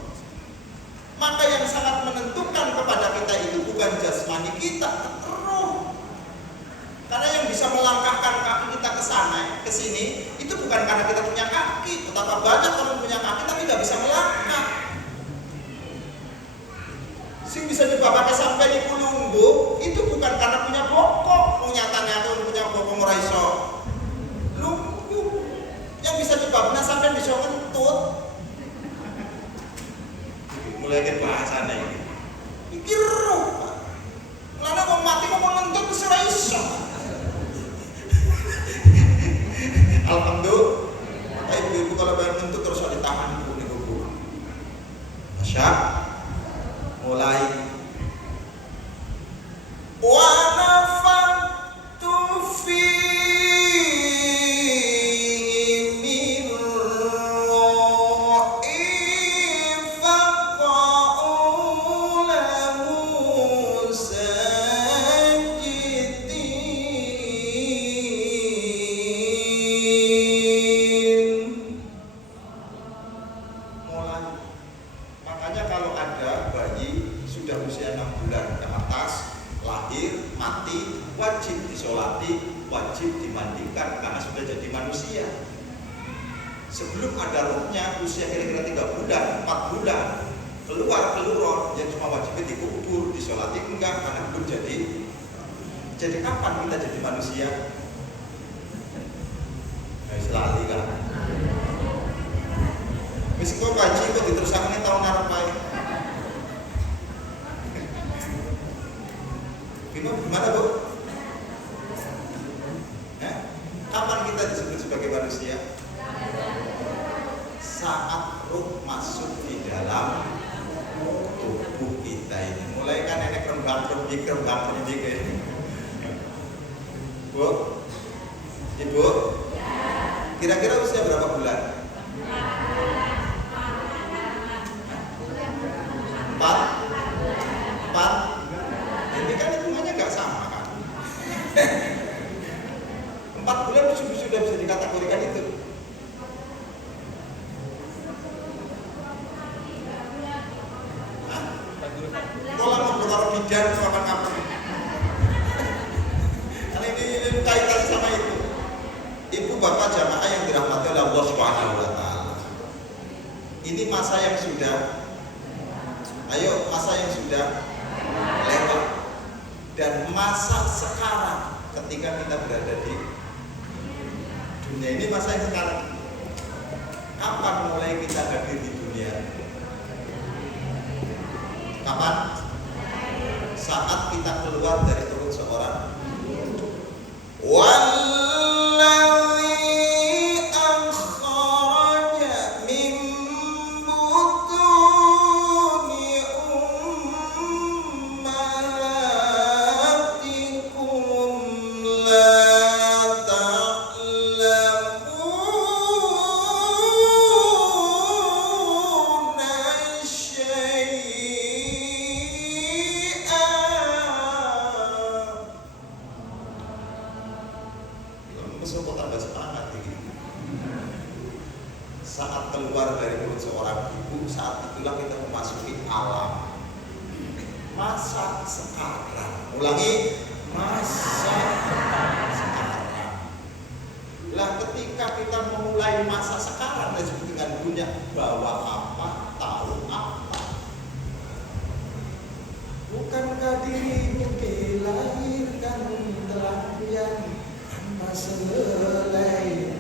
Maka yang sangat menentukan kepada kita itu bukan jasmani kita, roh. Karena yang bisa melangkahkan kaki kita ke sana, ke sini, itu bukan karena kita punya kaki. Betapa banyak orang punya kaki tapi nggak bisa melangkah. Sing bisa dibawa sampai di Kulumbu itu bukan karena punya bokok. Nyatanya aku punya bokok ora iso lumpuh. Yang bisa dibawa sampai bisa kentut. Mulai ke bahasane iki. Iki roh. Lana wong mati kok ngentut wis ora iso. Alhamdulillah. Ibu kalau bayar ngentut terus ditahan niku. Masya mulai wa nafatu fihi min ruhi faqa'u lahu sajidin. Mulai. Makanya kalau ada bayi sudah usia 6 bulan ke atas, lahir, mati, wajib disolati, wajib dimandikan karena sudah jadi manusia. Sebelum ada rohnya, usia kira-kira 3 bulan, 4 bulan, keluar yang cuma wajibnya dikubur, disolati enggak karena belum jadi. Jadi kapan kita jadi manusia? Selalu kan. Wis kok kaji kok diterusake tahun ngarep ae. Gimana Bu? Kapan kita disebut sebagai manusia? Saat roh masuk di dalam tubuh kita ini. Mulai kan nenek rembang ini. Bu? Ibu? Kira-kira usia berapa bulan? 4. Ini kan hitungannya nggak sama kan? 4 bulan sudah bisa dikategorikan itu. Kalau ngobrol karo bidan kapan-kapan. Karena ini kaitan sama itu. Ibu bapak jamaah yang dirahmati oleh Allah Subhanahu wa taala. Ini masa yang sudah lewat. Dan masa sekarang ketika kita berada di dunia ini, masa yang sekarang. Kapan mulai kita hadir di dunia? Kapan? Saat kita keluar dari perut seorang. Saat keluar dari perut seorang ibu, saat itulah kita memasuki alam. Masa sekarang. Ulangi, masa sekarang. Lah ketika kita memulai masa sekarang disebut dengan dunia, bawa apa, tahu apa. Bukankah dirimu dilahirkan telayan tanpa selai?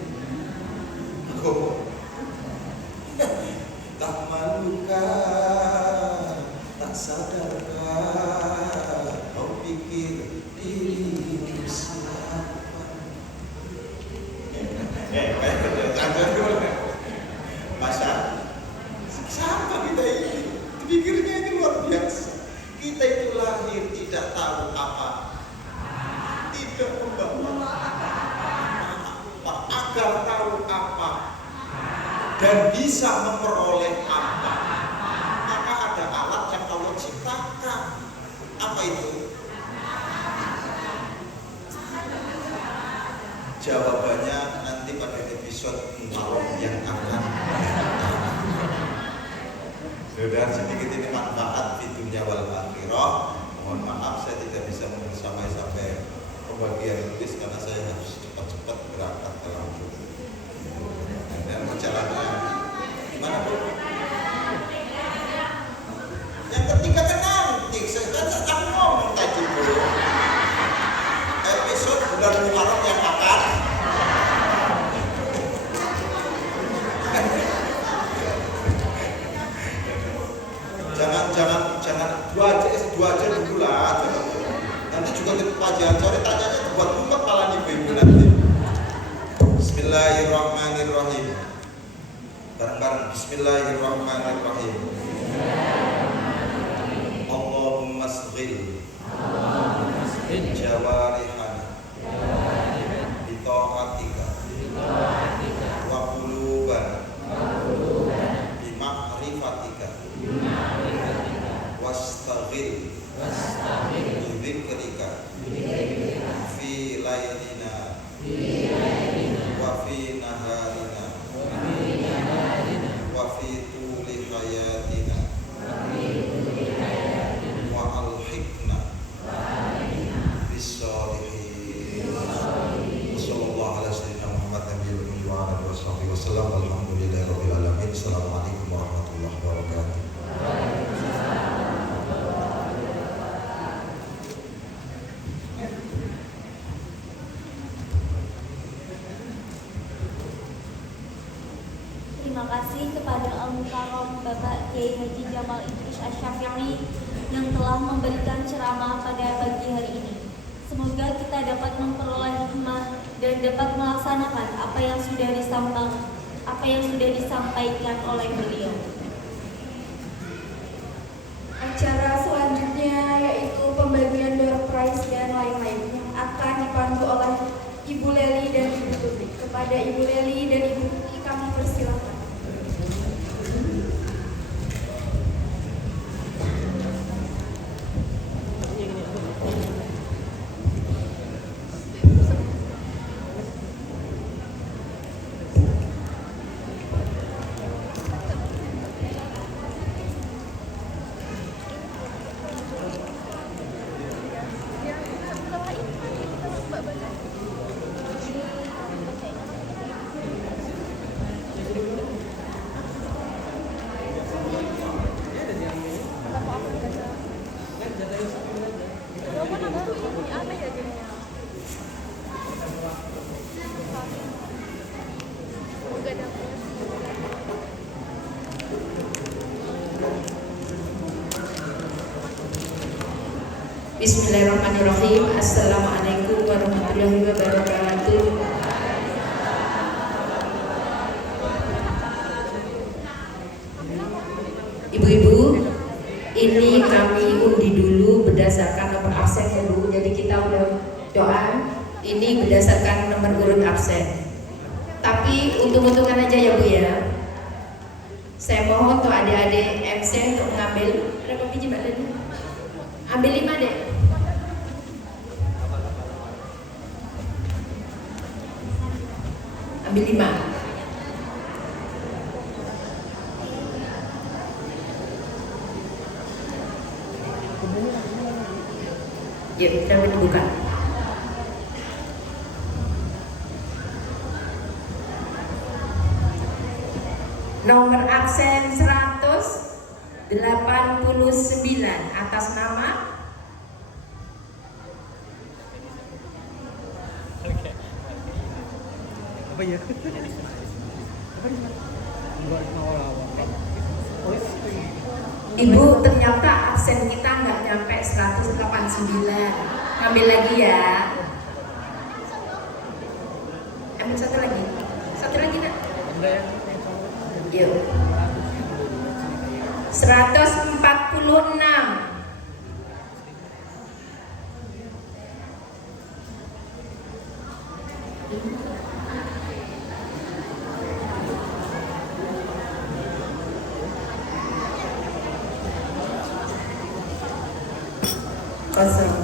Kok tak malukah, tak sadarkah kau pikir dirimu siapa? Masa sama kita ini pikirnya ini luar biasa. Kita itu lahir tidak tahu apa, tidak membawa apa, agar tahu apa dan bisa memperoleh apa. Maka ada alat yang Allah ciptakan. Apa itu? Jawabannya nanti pada episode Muharram yang akan datang. Sudah sedikit ini manfaat di dunia wal akhirah. Mohon maaf saya tidak bisa membersamai sampai pembagian tulis karena saya harus cepat-cepat berangkat ke Lampung. Dan perjalanan gimana Bu? Yang ketiga kan nanti saya ngomong tadi Bu. Episode bulan Muharram yang akan jangan dua aja dulu lah. Nanti juga di pelajaran sore tanyanya buat buka kepala ibu nanti. Bismillahirrahmanirrahim. Bareng-bareng Bismillahirrahmanirrahim. Allahumma sghil jawarihana bi ta'atika wa qulubana bi ma'rifatika wastaghil bidzikrika fi laylina wa fi naharina wa fi tuli hayatina wa alhiqna bis-shalihin. Sallallahu ala sayyidina Muhammad nabiyil ummi wa ala alihi wasallam. Alhamdulillahirabbil alamin. Assalamualaikum warahmatullahi wabarakatuh. Terima kasih kepada Al-Mukarram Bapak Kiai Haji Jamal Idris Asy-Syafi'i yang telah memberikan ceramah pada pagi hari ini. Semoga kita dapat memperoleh hikmah dan dapat melaksanakan apa yang sudah disampaikan oleh beliau. Acara selanjutnya yaitu pembagian door prize dan lain-lain yang akan dipandu oleh Ibu Leli dan Ibu Tuti. Kepada Ibu Leli dan Ibu Tuti kami persilakan. Bismillahirrahmanirrahim. Assalamualaikum warahmatullahi wabarakatuh. Ibu-ibu, ini kami undi dulu berdasarkan nomor absen dulu. Jadi kita udah doa. Ini berdasarkan nomor urut absen. Tapi untung-untungan aja ya Bu ya. Saya mohon tuh adik-adik MC untuk mengambil berapa biji Mbak Leni? Ambil 5 deh. Ambil 5. Ya, dapat dibuka. Nomor absen 100 89 atas nama apa ya? Ibu, ternyata absen kita nggak nyampe 189. Ngambil lagi ya. Ambil satu lagi nak. Yuk. 146. Kosong.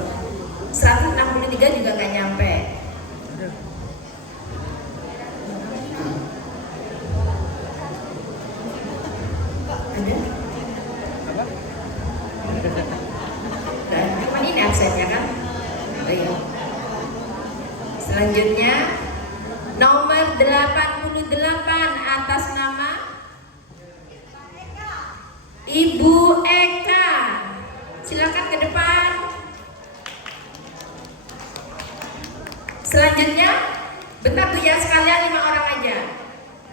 163 juga gak nyampe. Ada? Cuma ini absennya kan? Oh iya. Selanjutnya nomor 88 atas nama Ibu Eka. Silakan ke depan. Selanjutnya, bentar Bu ya, sekalian 5 orang aja.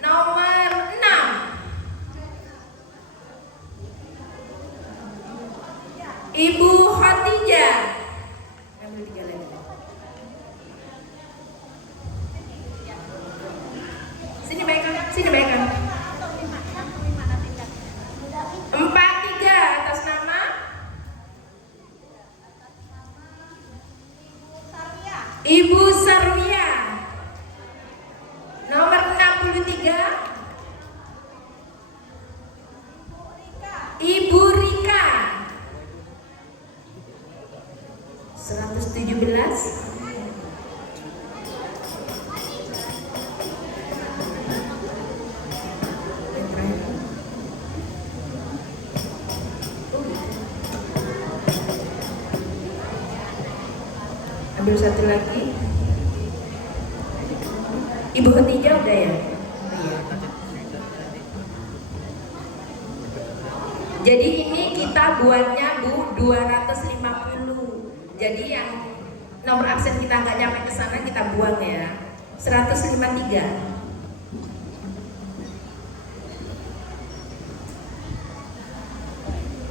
Nomor 6 Ibu Khadijah. Ambil 3 lagi. Sini baikkan. 43 atas nama Ibu Sarwia. Nomor 63 Ibu Rika. 117. Ambil satu lagi. Ibu Khadijah udah ya? Iya. Jadi ini kita buatnya Bu 250. Jadi yang nomor absen kita nggak nyampe ke sana kita buang ya. 153.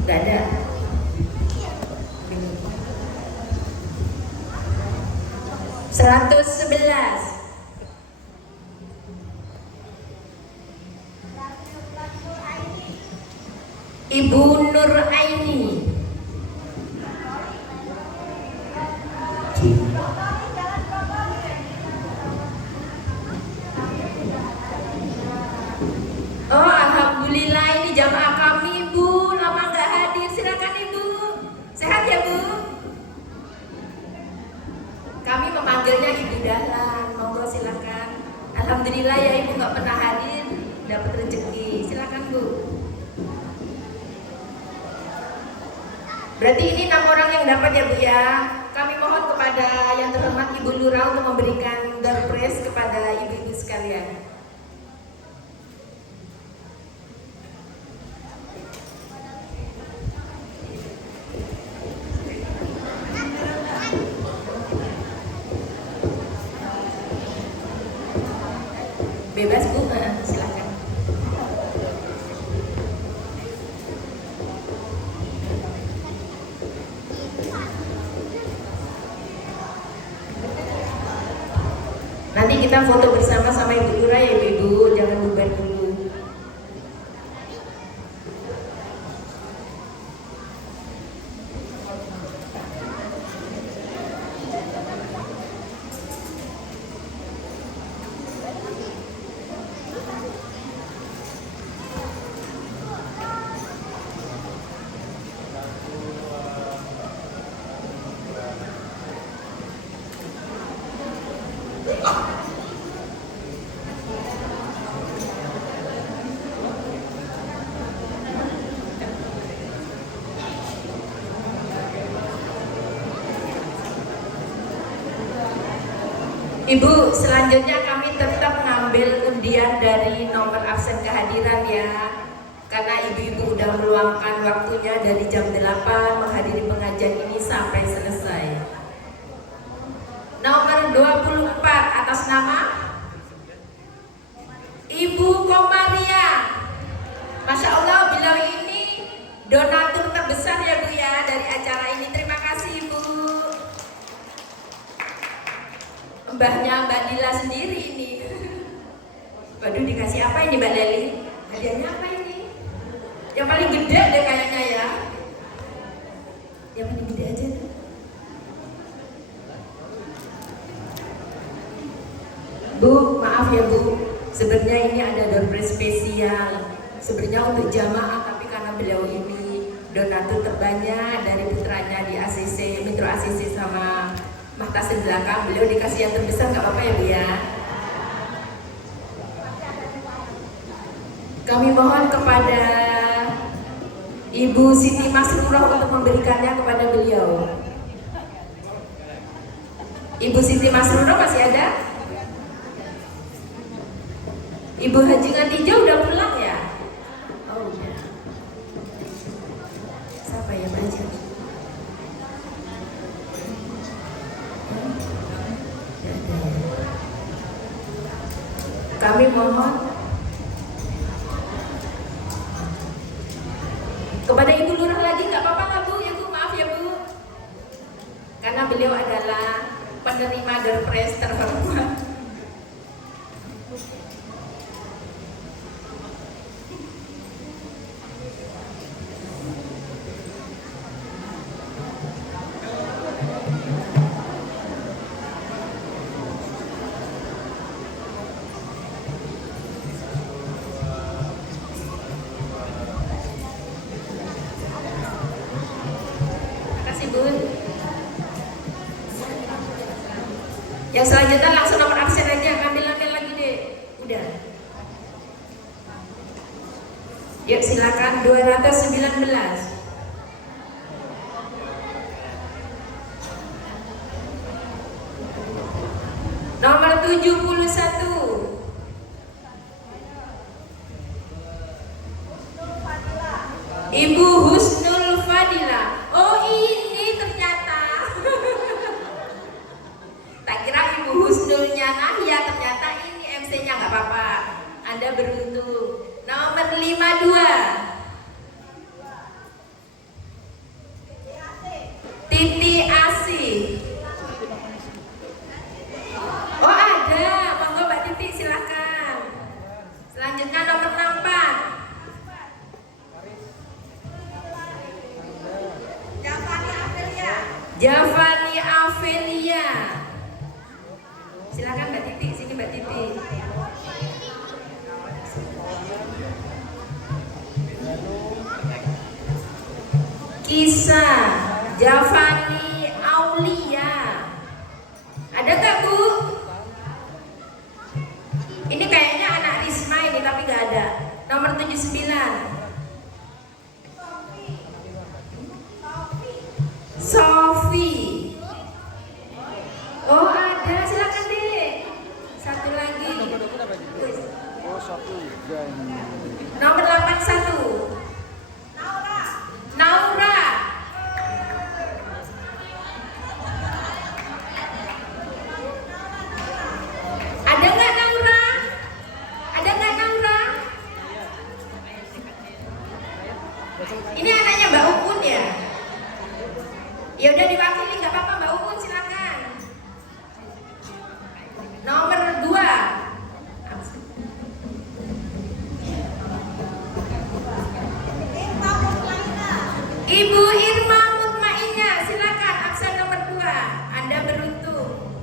Nggak ada. 111. Ibu Nur Aini. Oh, alhamdulillah ini jamaah kami Bu, lama nggak hadir. Silakan Ibu. Sehat ya Bu? Kami memanggilnya Ibu Dahlan. Monggo silakan. Alhamdulillah ya Ibu nggak pernah hadir, dapat rezeki. Silakan Bu. Berarti ini 6 orang yang dapat ya Bu ya. Kami mohon kepada yang terhormat Ibu Lurah untuk memberikan door prize kepada ibu-ibu sekalian. Bebas Bu, silakan. Nanti kita foto bersama sama Ibu Lurah ya Ibu, jangan bubar dulu. Ibu, selanjutnya kami tetap ngambil undian dari nomor absen kehadiran ya. karena ibu-ibu udah meluangkan waktunya dari jam 8 menghadiri pengajian ini sampai selesai. Nomor 24 atas nama Ibu Komaria. Masya Allah, beliau ini donatur terbesar ya Bu ya dari acara ini. Terima kasih Ibu. Mbahnya Mbak Dila sendiri ini. Waduh, dikasih apa ini Mbak Leli? Hadiahnya apa ini? Yang paling gede deh kayaknya ya. Yang paling gede aja deh. Bu, maaf ya Bu, sebenarnya ini ada door prize spesial. Sebenarnya untuk jamaah, tapi karena beliau ini donatur terbanyak dari putranya di ACC, Metro ACC sama Mahtasin belakang, beliau dikasih yang terbesar, nggak apa-apa ya Bu ya. Kami mohon kepada Ibu Siti Masrurah untuk memberikannya kepada beliau. Ibu Siti Masrurah masih ada? Ibu Haji Ngatija udah pulang ya? Oh udah. Siapa ya Pak Haji? Kami mohon kepada Ibu Lurah lagi, nggak apa-apa nggak Bu? Ya Bu, maaf ya Bu, karena beliau adalah penerima door prize terhormat. Yang selanjutnya langsung nomor absen aja, ambil lagi deh. Udah. Yuk silakan 219. Nomor 71. Ibu Husnul Fadila. Oh ini ternyata. Tak kira Ibu Husnulnya Nahya, ternyata ini MC-nya, nggak apa-apa. Anda beruntung. Nomor 52. Titi Asih. Oh ada, monggo Mbak Titi silakan. Selanjutnya nomor 64. Javani Avelia. Silakan Mbak Titi, sini Mbak Titi. Kisah Javani Aulia. Ada nggak Bu? Ini kayaknya anak Risma ini tapi nggak ada. Nomor 79. Sofi. Oh ada, silakan deh. Satu lagi. Nomor 81. Naura. Ada nggak Naura? Ada nggak Naura? Ini anaknya Mbak Ukun ya? Ya udah diwakili, nggak apa-apa Mbak Ukun, silakan. Nomor 2. Ibu Irma Mutmainah, silakan absen nomor 2. Anda beruntung.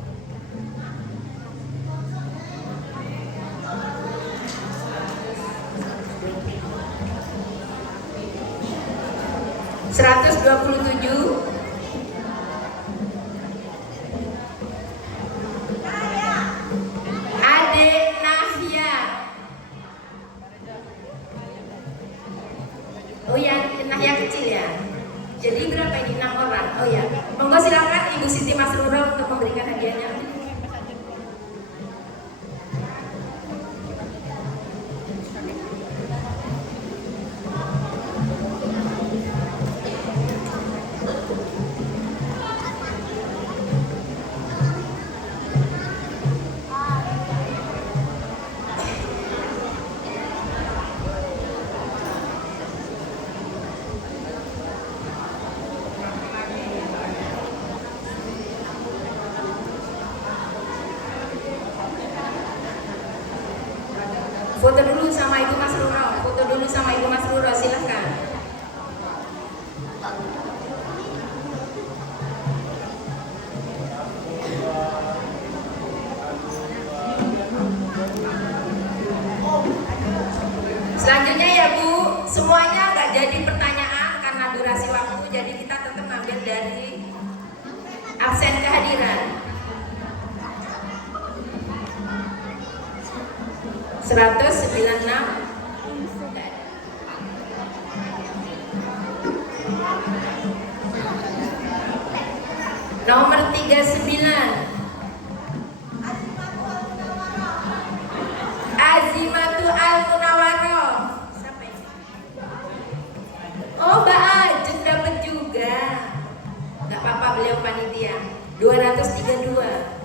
(127) Ade Nahya. Oh ya, Nahya kecil ya. Jadi berapa ini? 6 orang. Oh ya, monggo silakan Ibu Siti Masrurah untuk memberikan hadiahnya. sama Ibu Masruro. Foto dulu sama Ibu Masruro, silahkan. Selanjutnya ya Bu, semuanya nggak jadi pertanyaan karena durasi waktu, jadi kita tetap ambil dari absen kehadiran. 196. Nomor 39. Azimatu Al-Munawwaroh. Siapa ini? Oh, Mbak Ajeng dapat juga. Gak apa-apa, beliau panitia. 232.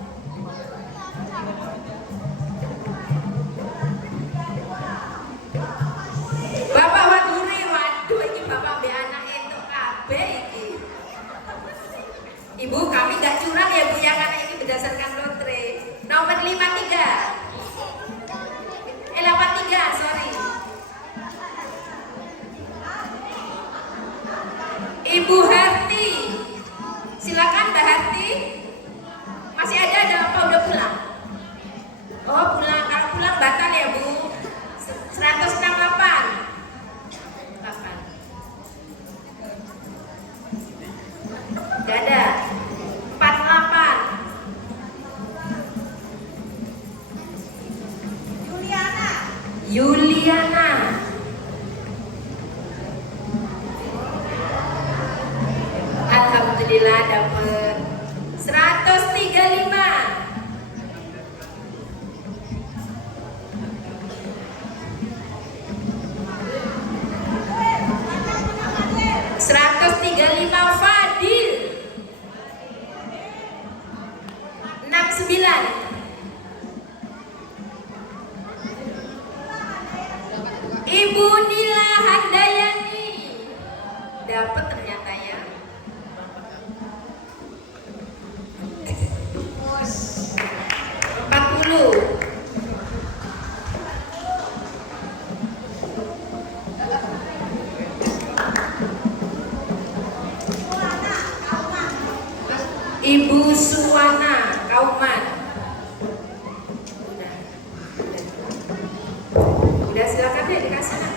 Bapak Waduri, waduh ini Bapak be anak itu KB iki. Ibu, kami gak curang ya Bu ya, karena ini berdasarkan lotre. Nomor 53. 83, sorry. Ibu Harti. Silakan Mbak Harti. Masih ada apa udah pulang? Oh, pulang. Kalau pulang batal ya Bu. 168. Gak ada. 48. Yuliana. Alhamdulillah dapat 135. Fadil 69. Ibu Nila Handayani dapat ternyata ya. Ibu Suwana Kauman. Udah silakan deh dikasih.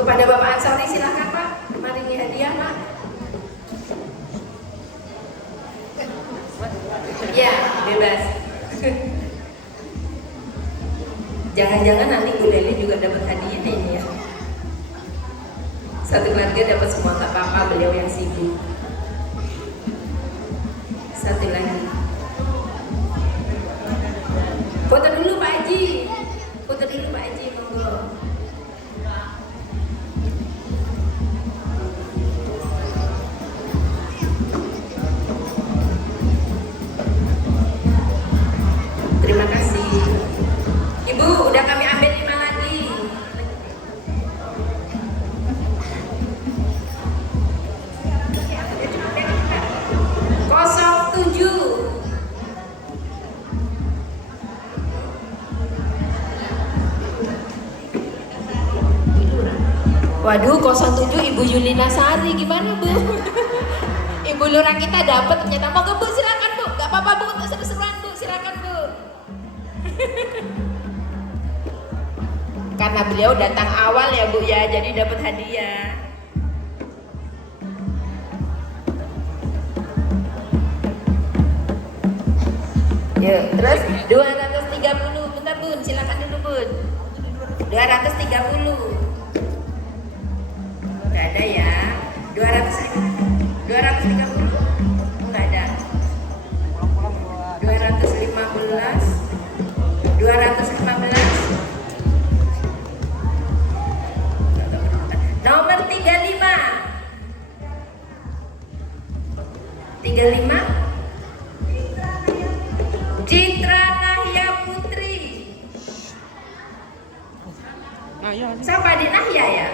Kepada Bapak Ansori silakan Pak, mari ini hadiah Pak. Ya, bebas. Jangan-jangan nanti Bu Leli juga dapat hadiah ini ya. Satu keluarga dapat semua, tak apa-apa, beliau yang sibuk. Satu lagi. Foto dulu Pak Haji. Foto dulu Pak Haji, monggo. Terima kasih. Ibu, udah kami ambil 5 lagi. Waduh, 07 Ibu Yulina Sari, gimana Bu? Ibu lurah kita dapat ternyata. Mau Bu, silakan Bu, gak apa-apa Bu, untuk seru-seruan Bu, silakan Bu. Karena beliau datang awal ya Bu ya, jadi dapat hadiah. Yuk, terus 230, bentar Bun, silakan dulu Bun. 230. Enggak ada ya. 230. Enggak ada. 215. 215. Nomor 35. 35. Citra Nahya Putri. Siapa di Nahya ya?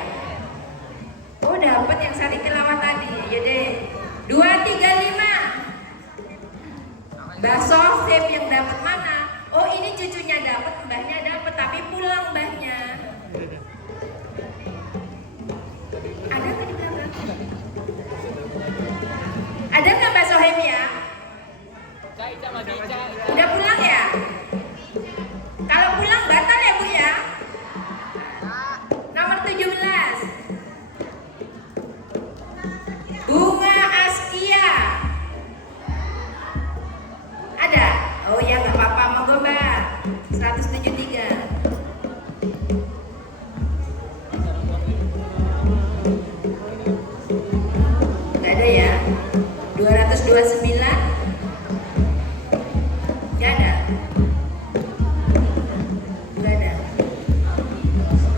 Oh, dapat yang Sari Kelawat tadi. Ya deh. 235. Mbak Sohib yang dapat mana? Oh ini cucunya dapat, mbahnya dapat, tapi pulang mbahnya. Ada nggak di belakang? Ada nggak Mbak Sohem ya? Udah pulang ya? Kalau pulang batal ya Bu ya? Nomor 17 Bunga Askia. Ada? Oh ya nggak apa-apa, monggo Mbak. 173. Nggak ada ya? 229. Nggak ada. Nggak ada.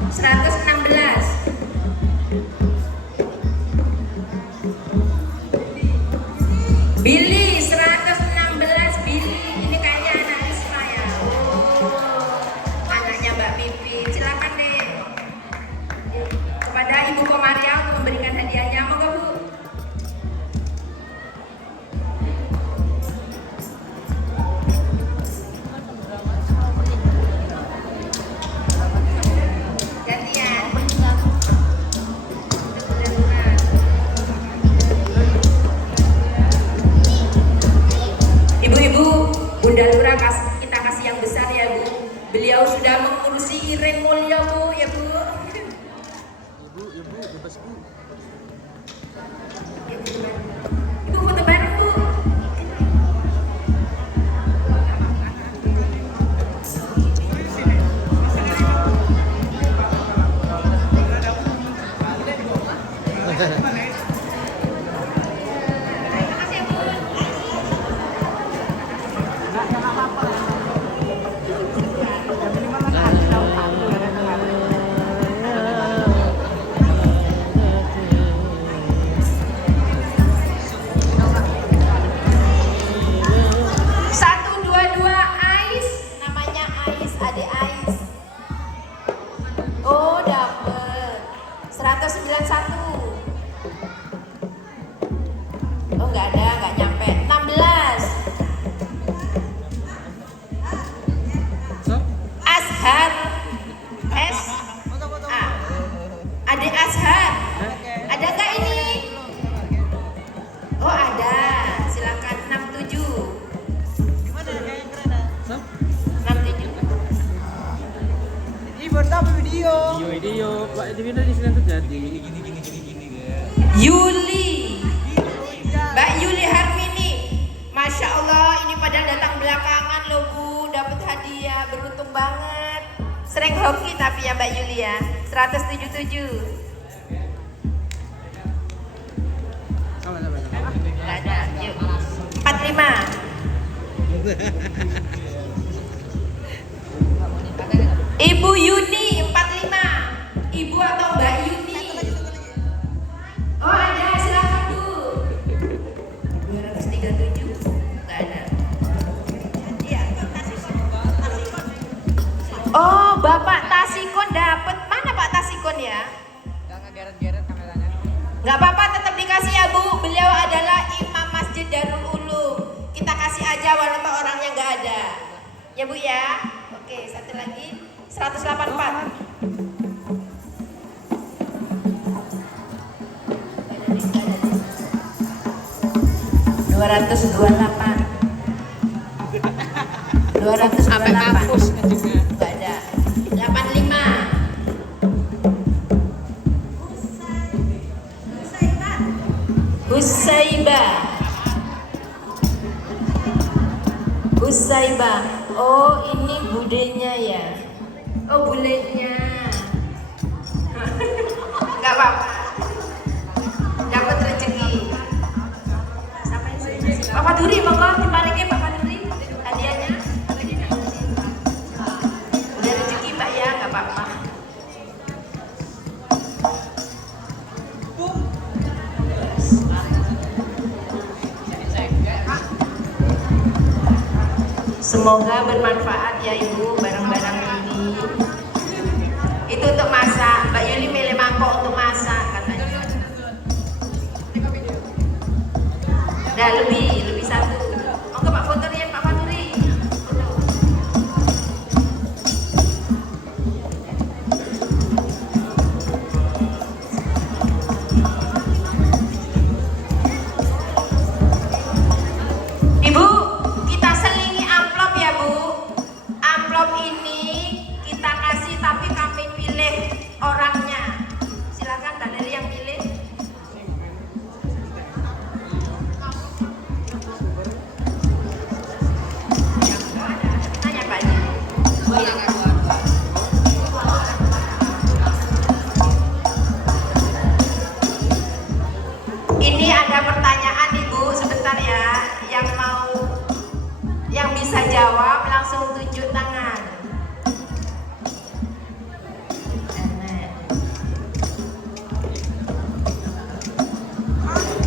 116. Billy 116. Billy ini kayaknya anak Risma ya. Oh, anaknya Mbak Pipi. Silakan deh kepada Ibu Komaria untuk memberikan hadiahnya. Monggo Bu. Gantian. Ibu-ibu, Bunda Lurah kita kasih yang besar ya Bu. Beliau sudah mengurusi Iren Mulya Bu ya Bu. Ibu, bebas Bu. Ibu foto bareng Bu. Oh dapet 191. Oh nggak ada, nggak nyampe. 16. Ashar S A. Adik Ashar. Ada nggak ini? Oh ada. Silakan 67. 67. Video Pak di mana di sini terjadi Yuli, Mbak Yuli Harmini, Masya Allah ini pada datang belakangan loh Bu, dapat hadiah, beruntung banget. Sering hoki tapi ya Mbak Yuli ya. 177. Nggak ada, yuk 45. Ibu Yuni 45. Ibu atau Mbak Yuni? Oh ada, silakan Bu. 237. Enggak ada. Oh, Bapak Tasikon dapat. Mana Pak Tasikon ya? Enggak ngegeret-geret kameranya. Enggak apa-apa, tetap dikasih ya Bu. Beliau adalah Imam Masjid Darul Ulum. Kita kasih aja walaupun orangnya enggak ada. Ya Bu ya. Oke, satu lagi. 184. Sampai kampus juga. Enggak ada. 85. Husaibah. Oh, ini budenya ya. Oh, bulenya. Enggak apa-apa. Dapat rezeki. Pak Faduri, monggo diparingi Pak Faduri hadiahnya. Udah rezeki Pak ya, enggak apa-apa. Semoga bermanfaat ya Ibu barang-barang ini. Itu untuk masak. Mbak Yuli milih mangkok untuk masak katanya. Nah lebih satu. Monggo Pak foto ya Pak Faturi. Foto.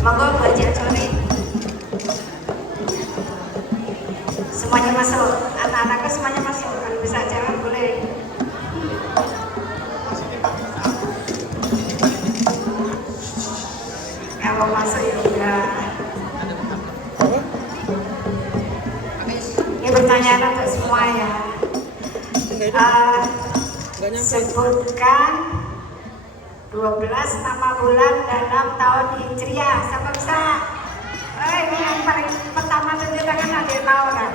Monggo Bu Haji Ajuri. Semuanya masuk, anak-anaknya semuanya masuk. Kalau bisa jawab boleh. Kalau masuk ya udah. Ini pertanyaan untuk semua ya. Sebutkan 12 nama bulan dalam tahun Hijriah. Siapa bisa? Ini yang paling pertama tunjuk tangan, ada yang tahu kan?